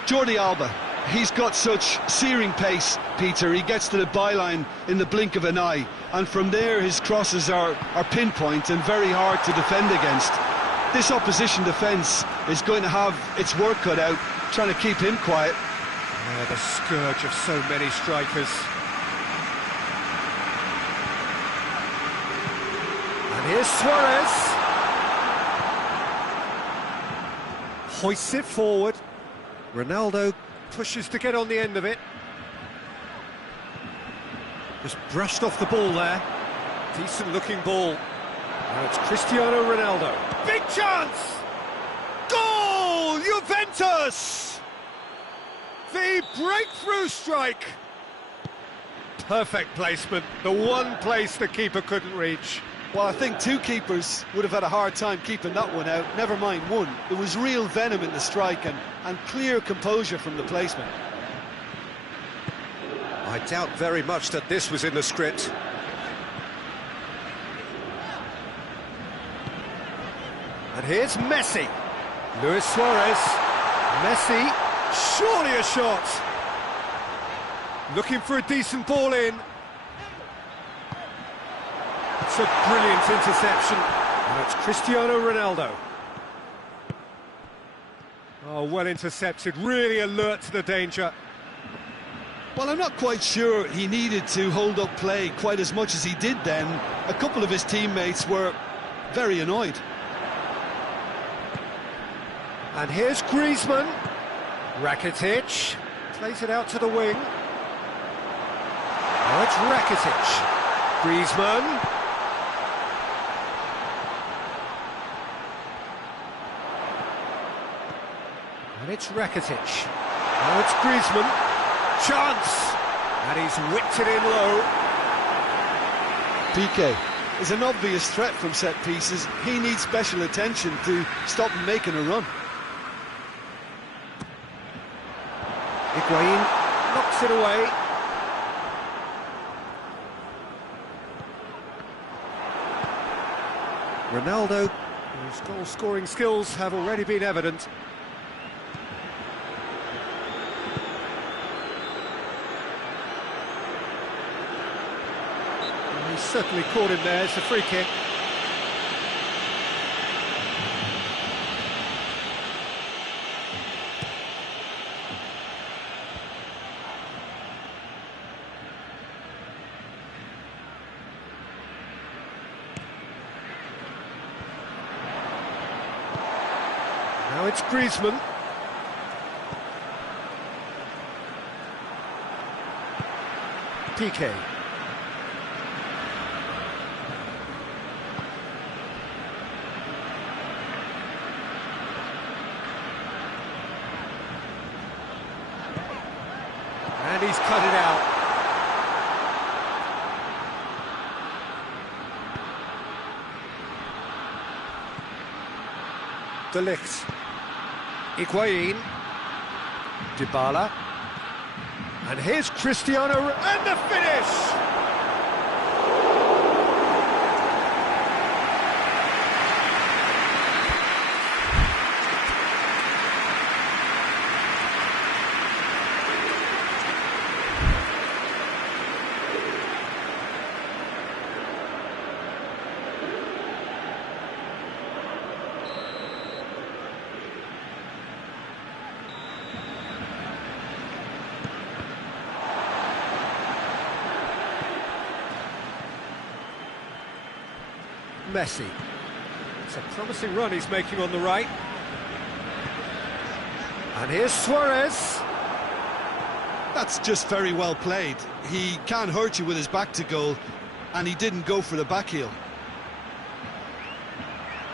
Jordi Alba. He's got such searing pace, Peter. He gets to the byline in the blink of an eye, and from there his crosses are pinpoint and very hard to defend against. This opposition defence is going to have its work cut out, trying to keep him quiet. Yeah, the scourge of so many strikers. And here's Suarez. Hoists it forward. Ronaldo pushes to get on the end of it. Just brushed off the ball there. Decent looking ball. Now it's Cristiano Ronaldo. Big chance! Goal! Juventus! The breakthrough strike! Perfect placement. The one place the keeper couldn't reach. Well, I think two keepers would have had a hard time keeping that one out, never mind one. There was real venom in the strike and clear composure from the placement. I doubt very much that this was in the script. And here's Messi. Luis Suarez. Messi. Surely a shot. Looking for a decent ball in. It's a brilliant interception. And it's Cristiano Ronaldo. Oh, well intercepted. Really alert to the danger. Well, I'm not quite sure he needed to hold up play quite as much as he did then. A couple of his teammates were very annoyed. And here's Griezmann. Rakitic plays it out to the wing. Now it's Rakitic. Griezmann. And it's Rakitic. Now it's Griezmann. Chance! And he's whipped it in low. PK is an obvious threat from set pieces. He needs special attention to stop him making a run. Higuain knocks it away. Ronaldo, whose goal-scoring skills have already been evident. And he's certainly caught him there. It's a free kick. Now it's Griezmann. PK. And he's cut it out. De Ligt. Higuain. Dybala. And here's Cristiano, and the finish! Messi. It's a promising run he's making on the right. And here's Suarez. That's just very well played. He can't hurt you with his back to goal, and he didn't go for the back heel.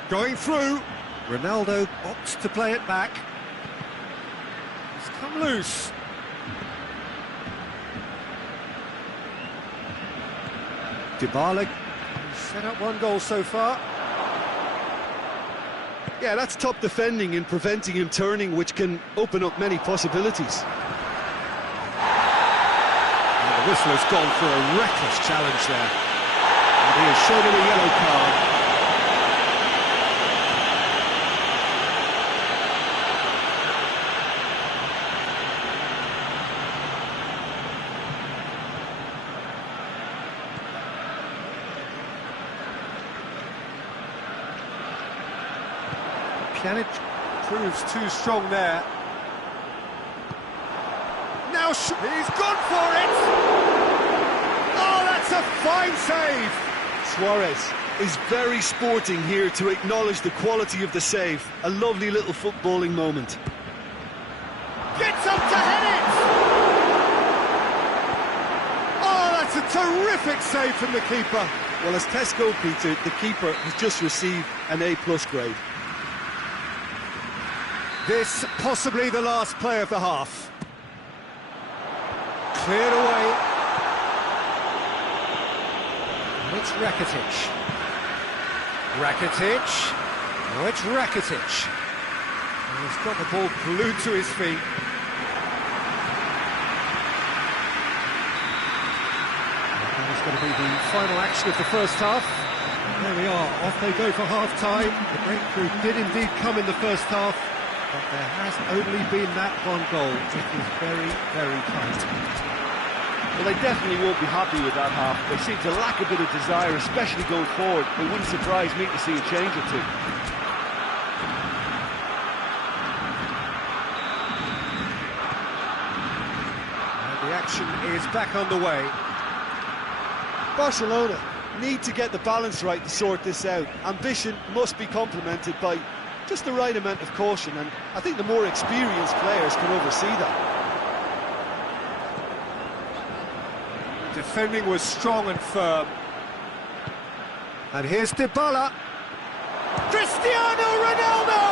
Going through. Ronaldo opts to play it back. It's come loose. Dybala set up one goal so far. Yeah, that's top defending and preventing him turning, which can open up many possibilities. And the whistle has gone for a reckless challenge there. And he has shown him a yellow card. Pjanic proves too strong there. Now he's gone for it! Oh, that's a fine save! Suarez is very sporting here to acknowledge the quality of the save. A lovely little footballing moment. Gets up to head it! Oh, that's a terrific save from the keeper. Well, as Tesco, Peter, the keeper has just received an A+ grade. This possibly the last play of the half. Cleared away. And it's Rakitic. Rakitic. Now it's Rakitic. And he's got the ball glued to his feet. And that is going to be the final action of the first half. And there we are, off they go for half-time. The breakthrough did indeed come in the first half. But there has only been that one goal. It is very, very tight. Well, they definitely won't be happy with that half. They seem to lack a bit of desire, especially going forward. It wouldn't surprise me to see a change or two. And the action is back underway. Barcelona need to get the balance right to sort this out. Ambition must be complemented by just the right amount of caution, and I think the more experienced players can oversee that. Defending was strong and firm. And here's Dybala. Cristiano Ronaldo!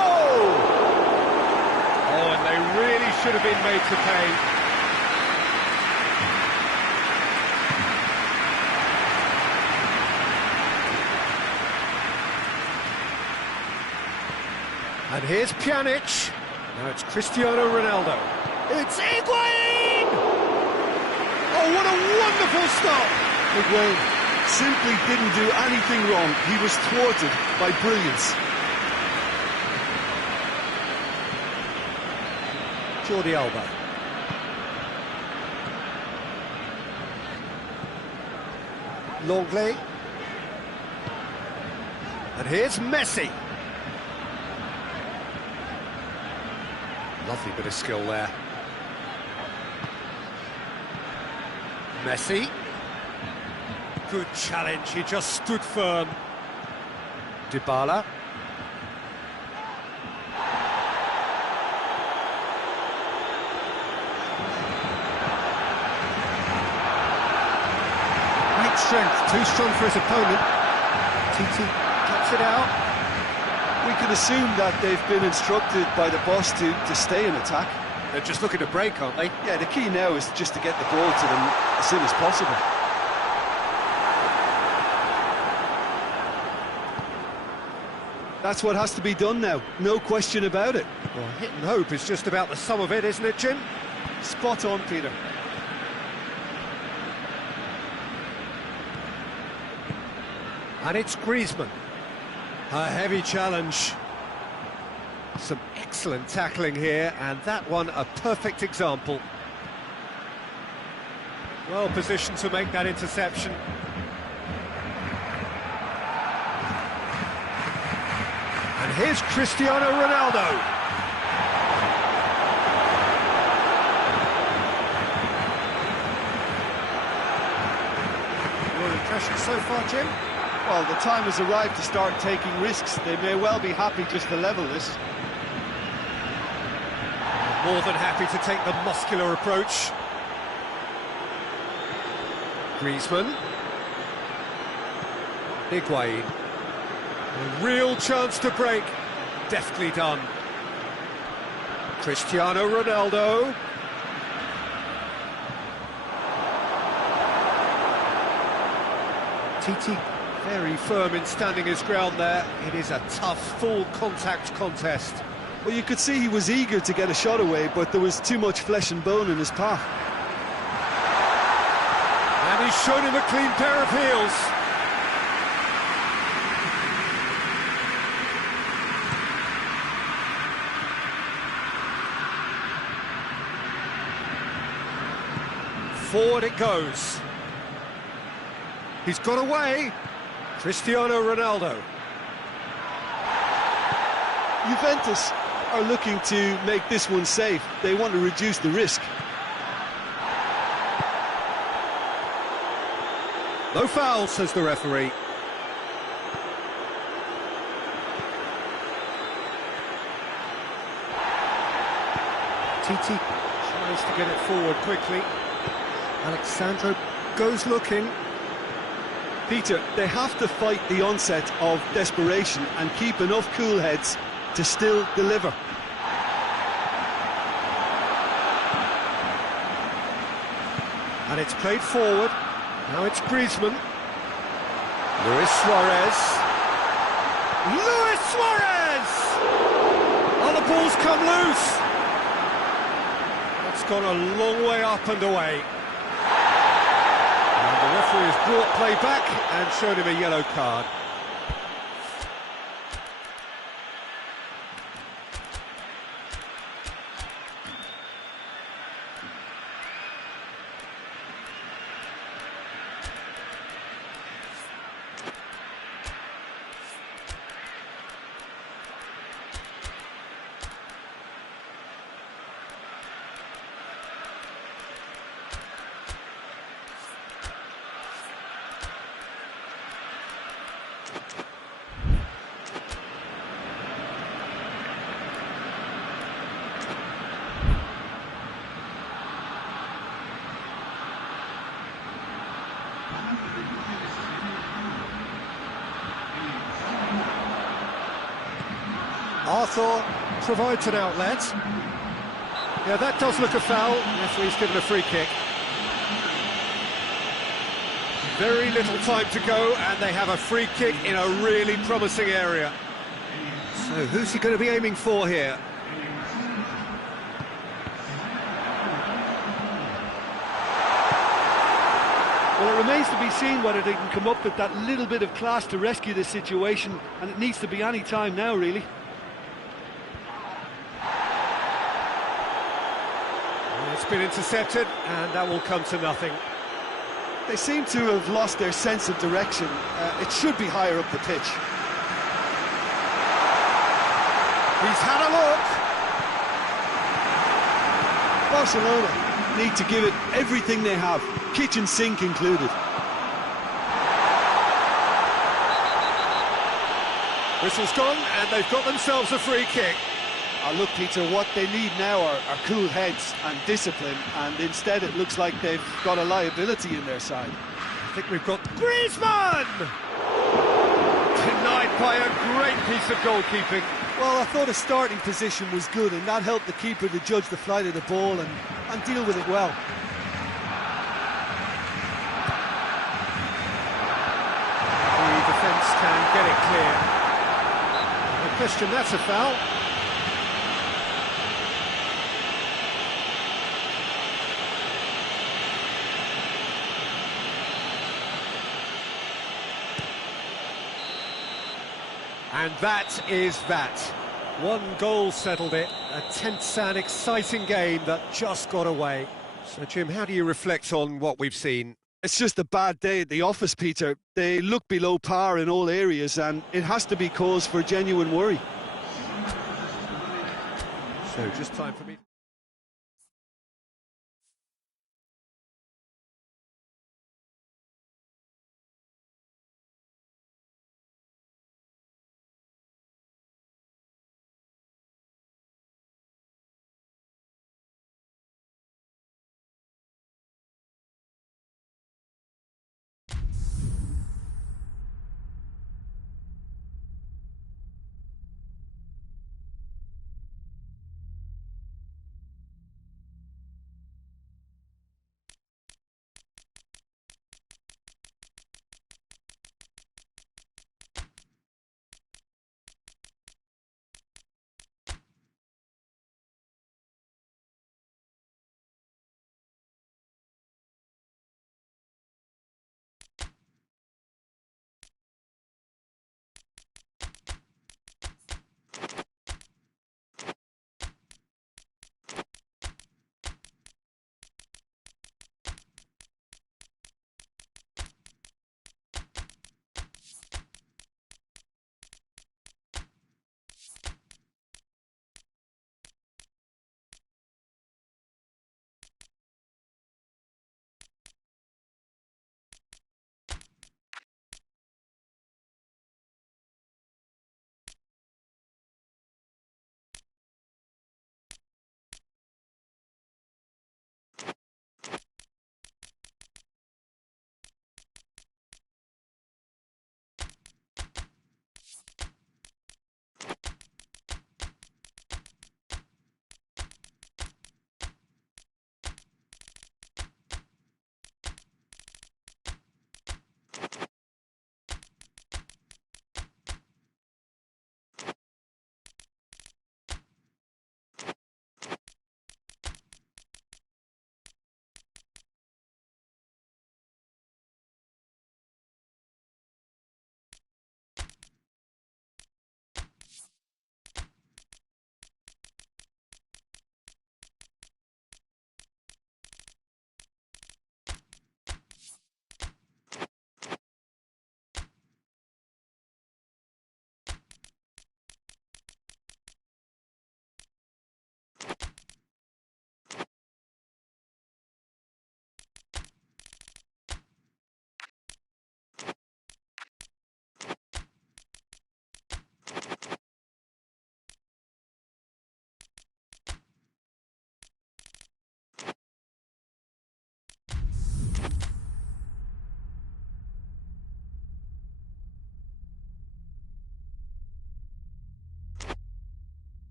Oh, and they really should have been made to pay. And here's Pjanic. Now it's Cristiano Ronaldo. It's Higuain! Oh, what a wonderful stop! Higuain simply didn't do anything wrong. He was thwarted by brilliance. Jordi Alba. Longley. And here's Messi. Lovely bit of skill there. Messi. Good challenge, he just stood firm. Dybala. Great strength, too strong for his opponent. TT gets it out. We can assume that they've been instructed by the boss to stay in attack. They're just looking to break, aren't they? Yeah, the key now is just to get the ball to them as soon as possible. That's what has to be done now, no question about it. Well, hit and hope is just about the sum of it, isn't it, Jim? Spot on, Peter. And it's Griezmann. A heavy challenge. Some excellent tackling here, and that one a perfect example. Well positioned to make that interception. And here's Cristiano Ronaldo. Your impression so far, Jim? Well, the time has arrived to start taking risks. They may well be happy just to level this. More than happy to take the muscular approach. Griezmann. Higuain. A real chance to break. Deftly done. Cristiano Ronaldo. Titi very firm in standing his ground there. It is a tough, full contact contest. Well, you could see he was eager to get a shot away, but there was too much flesh and bone in his path. And he's shown him a clean pair of heels. Forward it goes. He's got away. Cristiano Ronaldo. Juventus are looking to make this one safe. They want to reduce the risk. No foul, says the referee. Titi tries to get it forward quickly. Alexandro goes looking. Peter, they have to fight the onset of desperation and keep enough cool heads to still deliver. And it's played forward. Now it's Griezmann. Luis Suarez. Luis Suarez! Oh, the ball's come loose. That's gone a long way up and away. And the referee has brought play back and shown him a yellow card. Arthur provides an outlet. Yeah, that does look a foul. Referee's given a free kick. Very little time to go, and they have a free kick in a really promising area. So who's he going to be aiming for here? Well, it remains to be seen whether they can come up with that little bit of class to rescue the situation, and it needs to be any time now, really. It's been intercepted, and that will come to nothing. They seem to have lost their sense of direction. It should be higher up the pitch. He's had a look. Barcelona need to give it everything they have, kitchen sink included. Whistle's gone, and they've got themselves a free kick. Look, Peter, what they need now are cool heads and discipline, and instead it looks like they've got a liability in their side. I think we've got Griezmann! Denied by a great piece of goalkeeping. Well, I thought his starting position was good, and that helped the keeper to judge the flight of the ball and deal with it well. The defence can get it clear. No question, that's a foul. And that is that. One goal settled it. A tense and exciting game that just got away. So, Jim, how do you reflect on what we've seen? It's just a bad day at the office, Peter. They look below par in all areas, and it has to be cause for genuine worry. So, just time for me.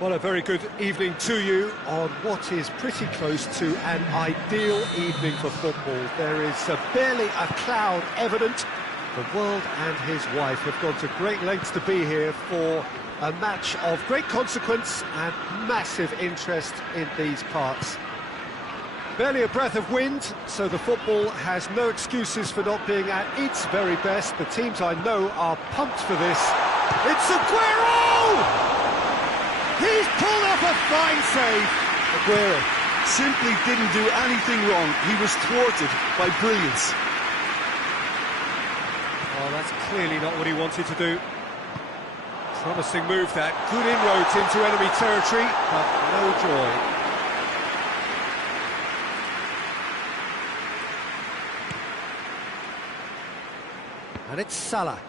Well, a very good evening to you on what is pretty close to an ideal evening for football. There is barely a cloud evident. The world and his wife have gone to great lengths to be here for a match of great consequence and massive interest in these parts. Barely a breath of wind, so the football has no excuses for not being at its very best. The teams I know are pumped for this. It's Aguero! He's pulled off a fine save. Aguero simply didn't do anything wrong. He was thwarted by brilliance. Oh, that's clearly not what he wanted to do. Promising move that. Good inroads into enemy territory, but no joy. And it's Salah.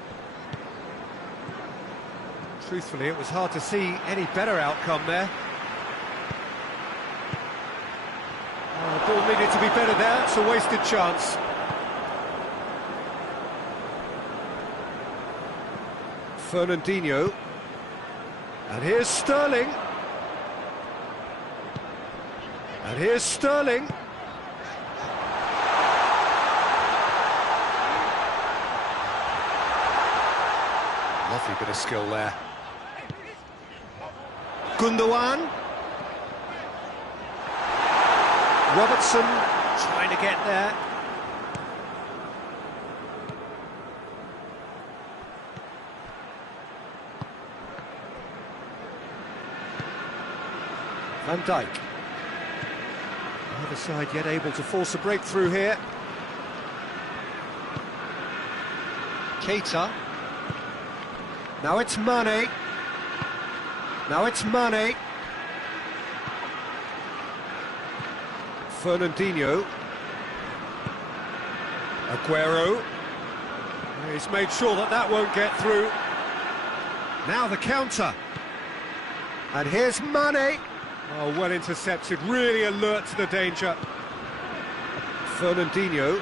Truthfully, it was hard to see any better outcome there. Oh, the ball needed to be better there. It's a wasted chance. Fernandinho. And here's Sterling. And here's Sterling. Lovely bit of skill there. Gundogan. Robertson trying to get there. Van Dijk. Neither side yet able to force a breakthrough here. Keita. Now it's Mane. Now it's Mane. Fernandinho. Aguero. He's made sure that that won't get through. Now the counter. And here's Mane. Oh, well intercepted, really alert to the danger. Fernandinho.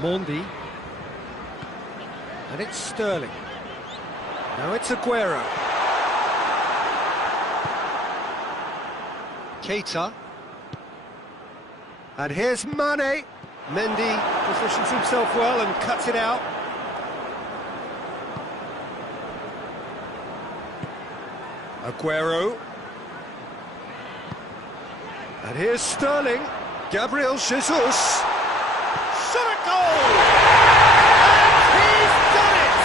Mondi. And it's Sterling. Now it's Aguero. Keita. And here's Mane. Mendy positions himself well and cuts it out. Aguero. And here's Sterling. Gabriel Jesus. Shot at goal! And he's done it!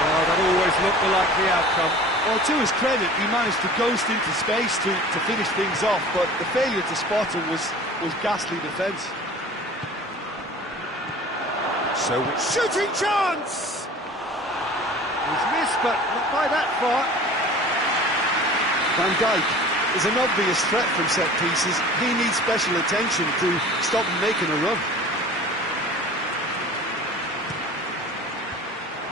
Oh, that always looked the likely outcome. Well, to his credit, he managed to ghost into space to finish things off, but the failure to spot him was ghastly defence. So it's shooting chance! He's missed, but not by that far. Van Dijk is an obvious threat from set pieces. He needs special attention to stop him making a run.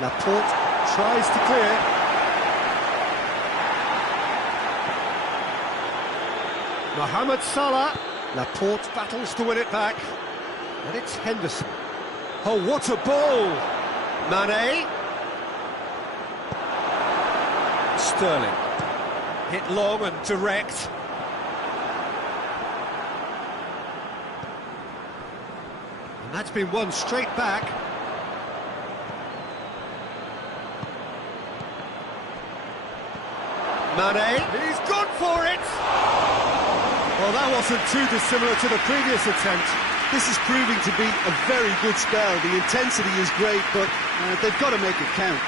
Laporte tries to clear. Mohamed Salah. Laporte battles to win it back. And it's Henderson. Oh, what a ball! Mane. Sterling. Hit long and direct. And that's been won straight back. Mane. He's gone for it! Well, that wasn't too dissimilar to the previous attempt. This is proving to be a very good spell. The intensity is great, but they've got to make it count.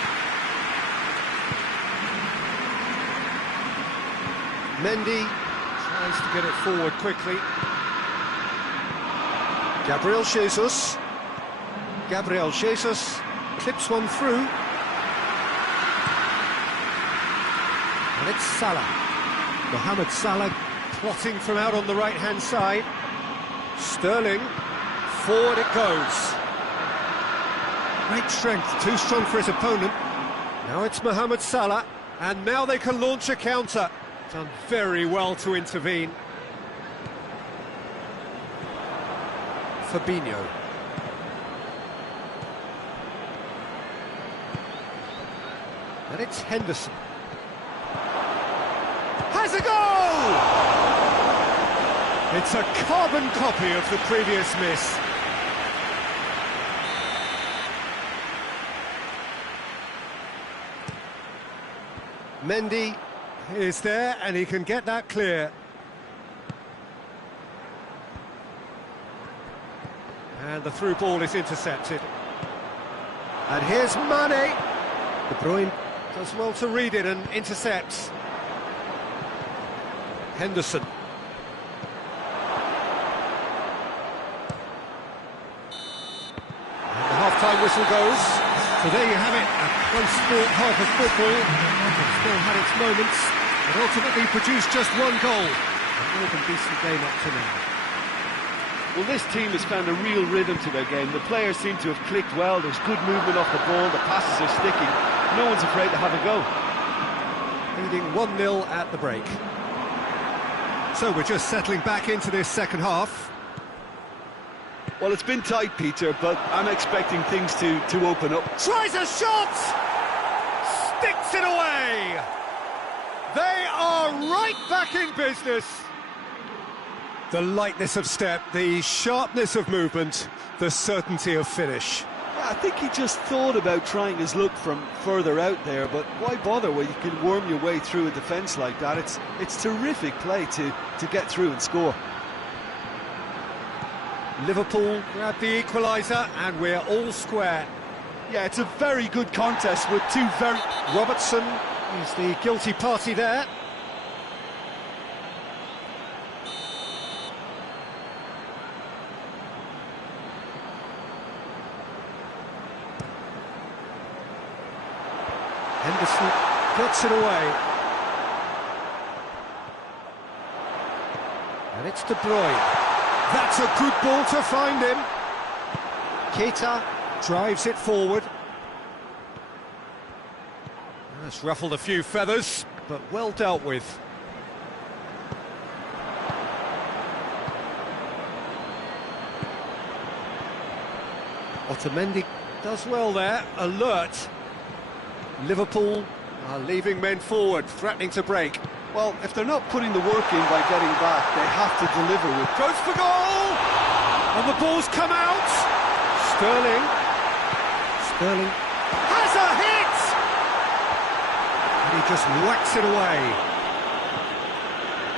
Mendy tries to get it forward quickly. Gabriel Jesus. Gabriel Jesus clips one through. And it's Salah. Mohamed Salah plotting from out on the right-hand side. Sterling, forward it goes. Great strength, too strong for his opponent. Now it's Mohamed Salah, and now they can launch a counter. Done very well to intervene. Fabinho. And it's Henderson. Has a goal! It's a carbon copy of the previous miss. Mendy is there, and he can get that clear. And the through ball is intercepted. And here's Mane. De Bruyne does well to read it and intercepts. Henderson. And the half-time whistle goes. So there you have it, a close-sport half of football. It's still had its moments, but ultimately produced just one goal. A more than decent game up to now. Well, this team has found a real rhythm to their game. The players seem to have clicked well. There's good movement off the ball. The passes are sticking. No one's afraid to have a go. Leading 1-0 at the break. So we're just settling back into this second half. Well, it's been tight, Peter, but I'm expecting things to open up. Tries a shot! Sticks it away! They are right back in business. The lightness of step, the sharpness of movement, the certainty of finish. I think he just thought about trying his luck from further out there, but why bother when you can worm your way through a defence like that? It's terrific play to get through and score. Liverpool grab the equaliser, and we're all square. Yeah, it's a very good contest with two very... Robertson is the guilty party there. Henderson gets it away. And it's De Bruyne. That's a good ball to find him. Keita drives it forward. That's ruffled a few feathers, but well dealt with. Otamendi does well there, alert. Liverpool are leaving men forward, threatening to break. Well, if they're not putting the work in by getting back, they have to deliver with... Goes for goal! And the ball's come out! Sterling has a hit! And he just whacks it away.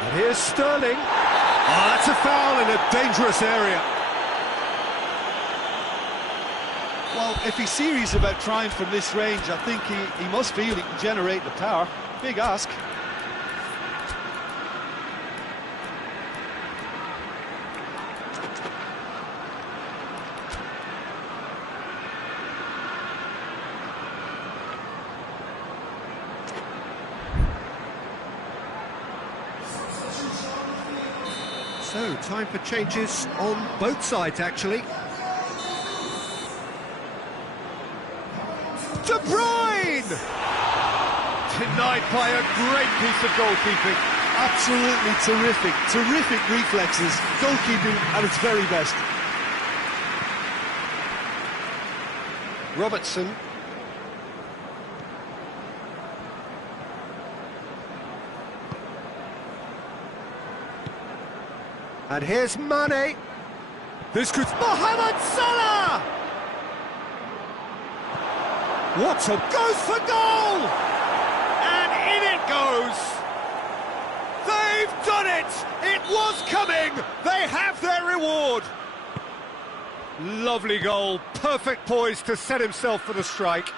And here's Sterling. Oh, that's a foul in a dangerous area. Well, if he's serious about trying from this range, I think he must feel he can generate the power. Big ask. So, time for changes on both sides, actually. De Bruyne! Denied by a great piece of goalkeeping. Absolutely terrific. Terrific reflexes. Goalkeeping at its very best. Robertson. And here's Mane. This could... Mohamed Salah! What a... Goes for goal! And in it goes! They've done it! It was coming! They have their reward! Lovely goal. Perfect poise to set himself for the strike.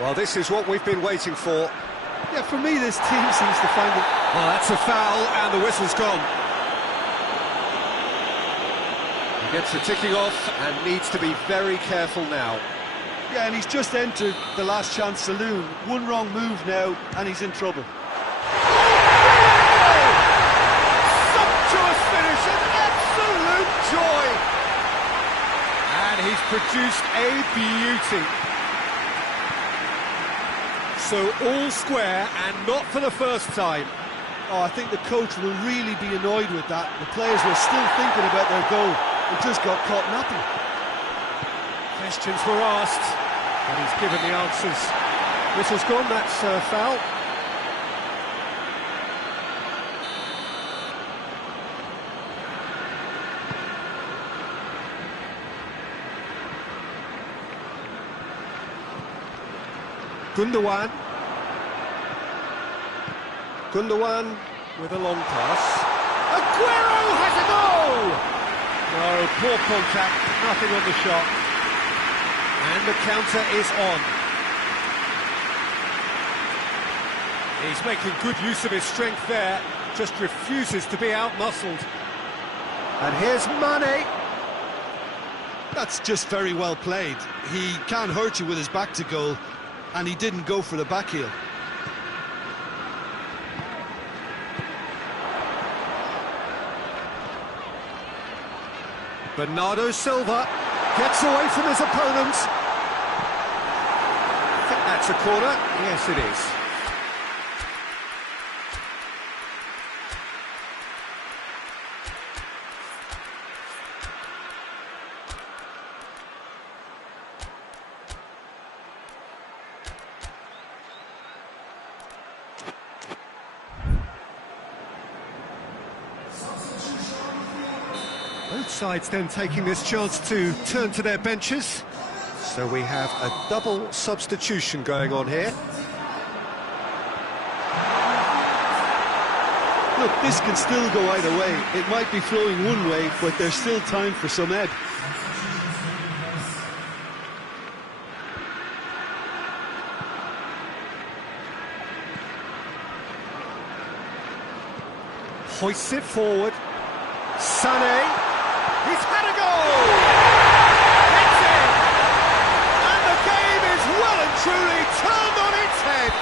Well, this is what we've been waiting for. Yeah, for me, this team seems to find it... Oh, that's a foul, and the whistle's gone. He gets the ticking off and needs to be very careful now. Yeah, and he's just entered the last chance saloon. One wrong move now, and he's in trouble. Sumptuous finish, an absolute joy! And he's produced a beauty. So all square, and not for the first time. Oh, I think the coach will really be annoyed with that. The players were still thinking about their goal. They just got caught napping. Questions were asked. And he's given the answers. Whistle's gone, that's foul. Gundogan with a long pass. Aguero has a goal! No, poor contact, nothing on the shot. And the counter is on. He's making good use of his strength there, just refuses to be out-muscled. And here's Mane. That's just very well played. He can't hurt you with his back to goal, and he didn't go for the back heel. Bernardo Silva gets away from his opponent. I think that's a corner. Yes, it is. Both sides then taking this chance to turn to their benches. So we have a double substitution going on here. Look, this can still go either way. It might be flowing one way, but there's still time for some ebb. Hoists it forward. Sané. He's had a goal! That's it! And the game is well and truly turned on its head.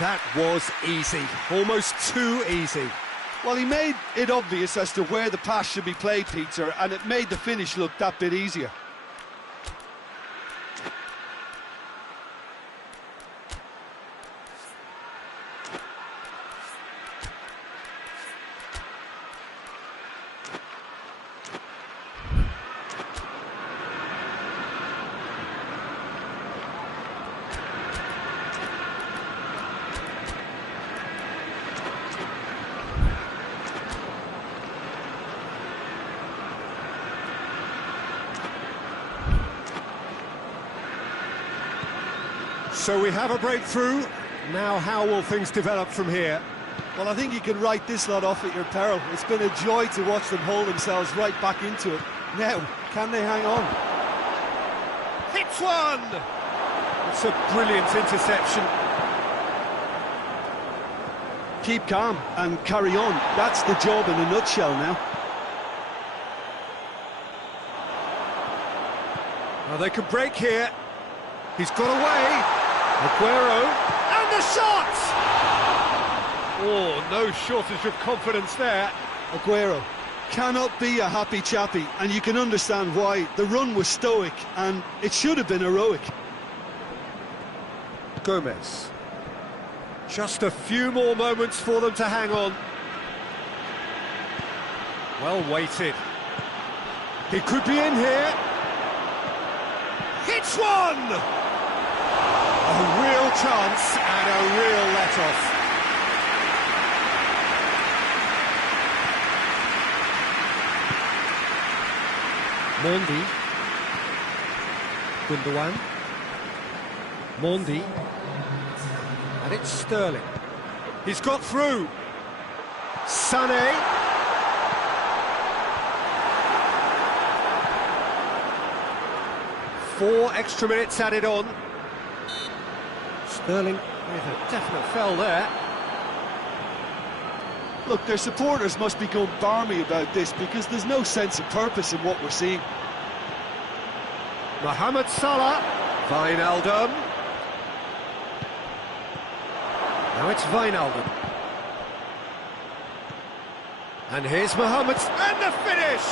That was easy, almost too easy. Well, he made it obvious as to where the pass should be played, Peter, and it made the finish look that bit easier. So we have a breakthrough. Now how will things develop from here? Well, I think you can write this lot off at your peril. It's been a joy to watch them hold themselves right back into it. Now, can they hang on? Hits one! It's a brilliant interception. Keep calm and carry on. That's the job in a nutshell now. Well, they can break here. He's got away. Aguero, and the shot! Oh, no shortage of confidence there. Aguero cannot be a happy chappy, and you can understand why. The run was stoic, and it should have been heroic. Gomez. Just a few more moments for them to hang on. Well weighted. He could be in here. Hits one! A real chance and a real let-off. Mondi. Gundogan. Mondi. And it's Sterling. He's got through. Sané. Four extra minutes added on. Sterling with a definite foul there. Look, their supporters must be going barmy about this because there's no sense of purpose in what we're seeing. Mohamed Salah. Wijnaldum. Now it's Wijnaldum. And here's Mohamed, and the finish!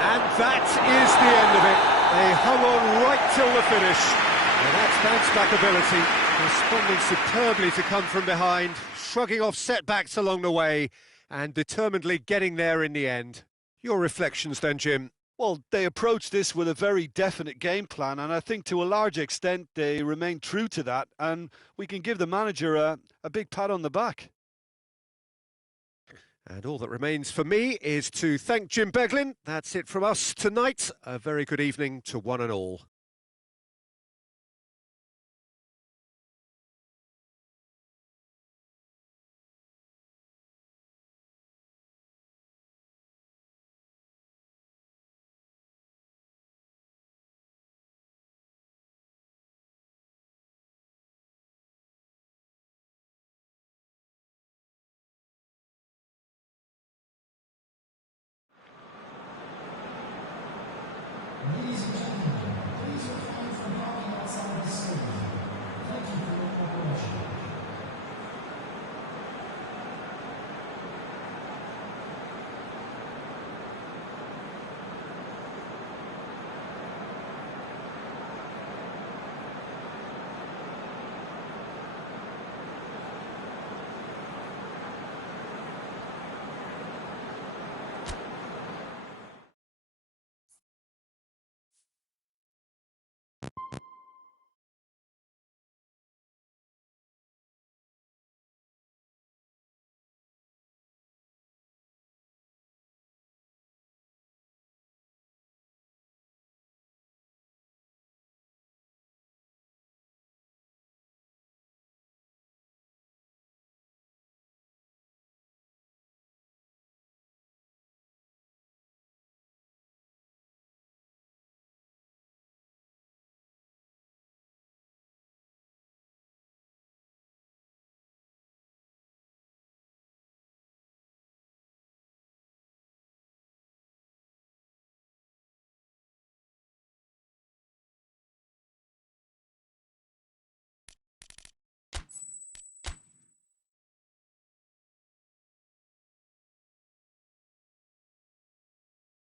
And that is the end of it. They hung on right till the finish. And that's bounce-back ability, responding superbly to come from behind, shrugging off setbacks along the way, and determinedly getting there in the end. Your reflections then, Jim? Well, they approached this with a very definite game plan, and I think to a large extent they remained true to that, and we can give the manager a big pat on the back. And all that remains for me is to thank Jim Beglin. That's it from us tonight. A very good evening to one and all. Ladies and gentlemen,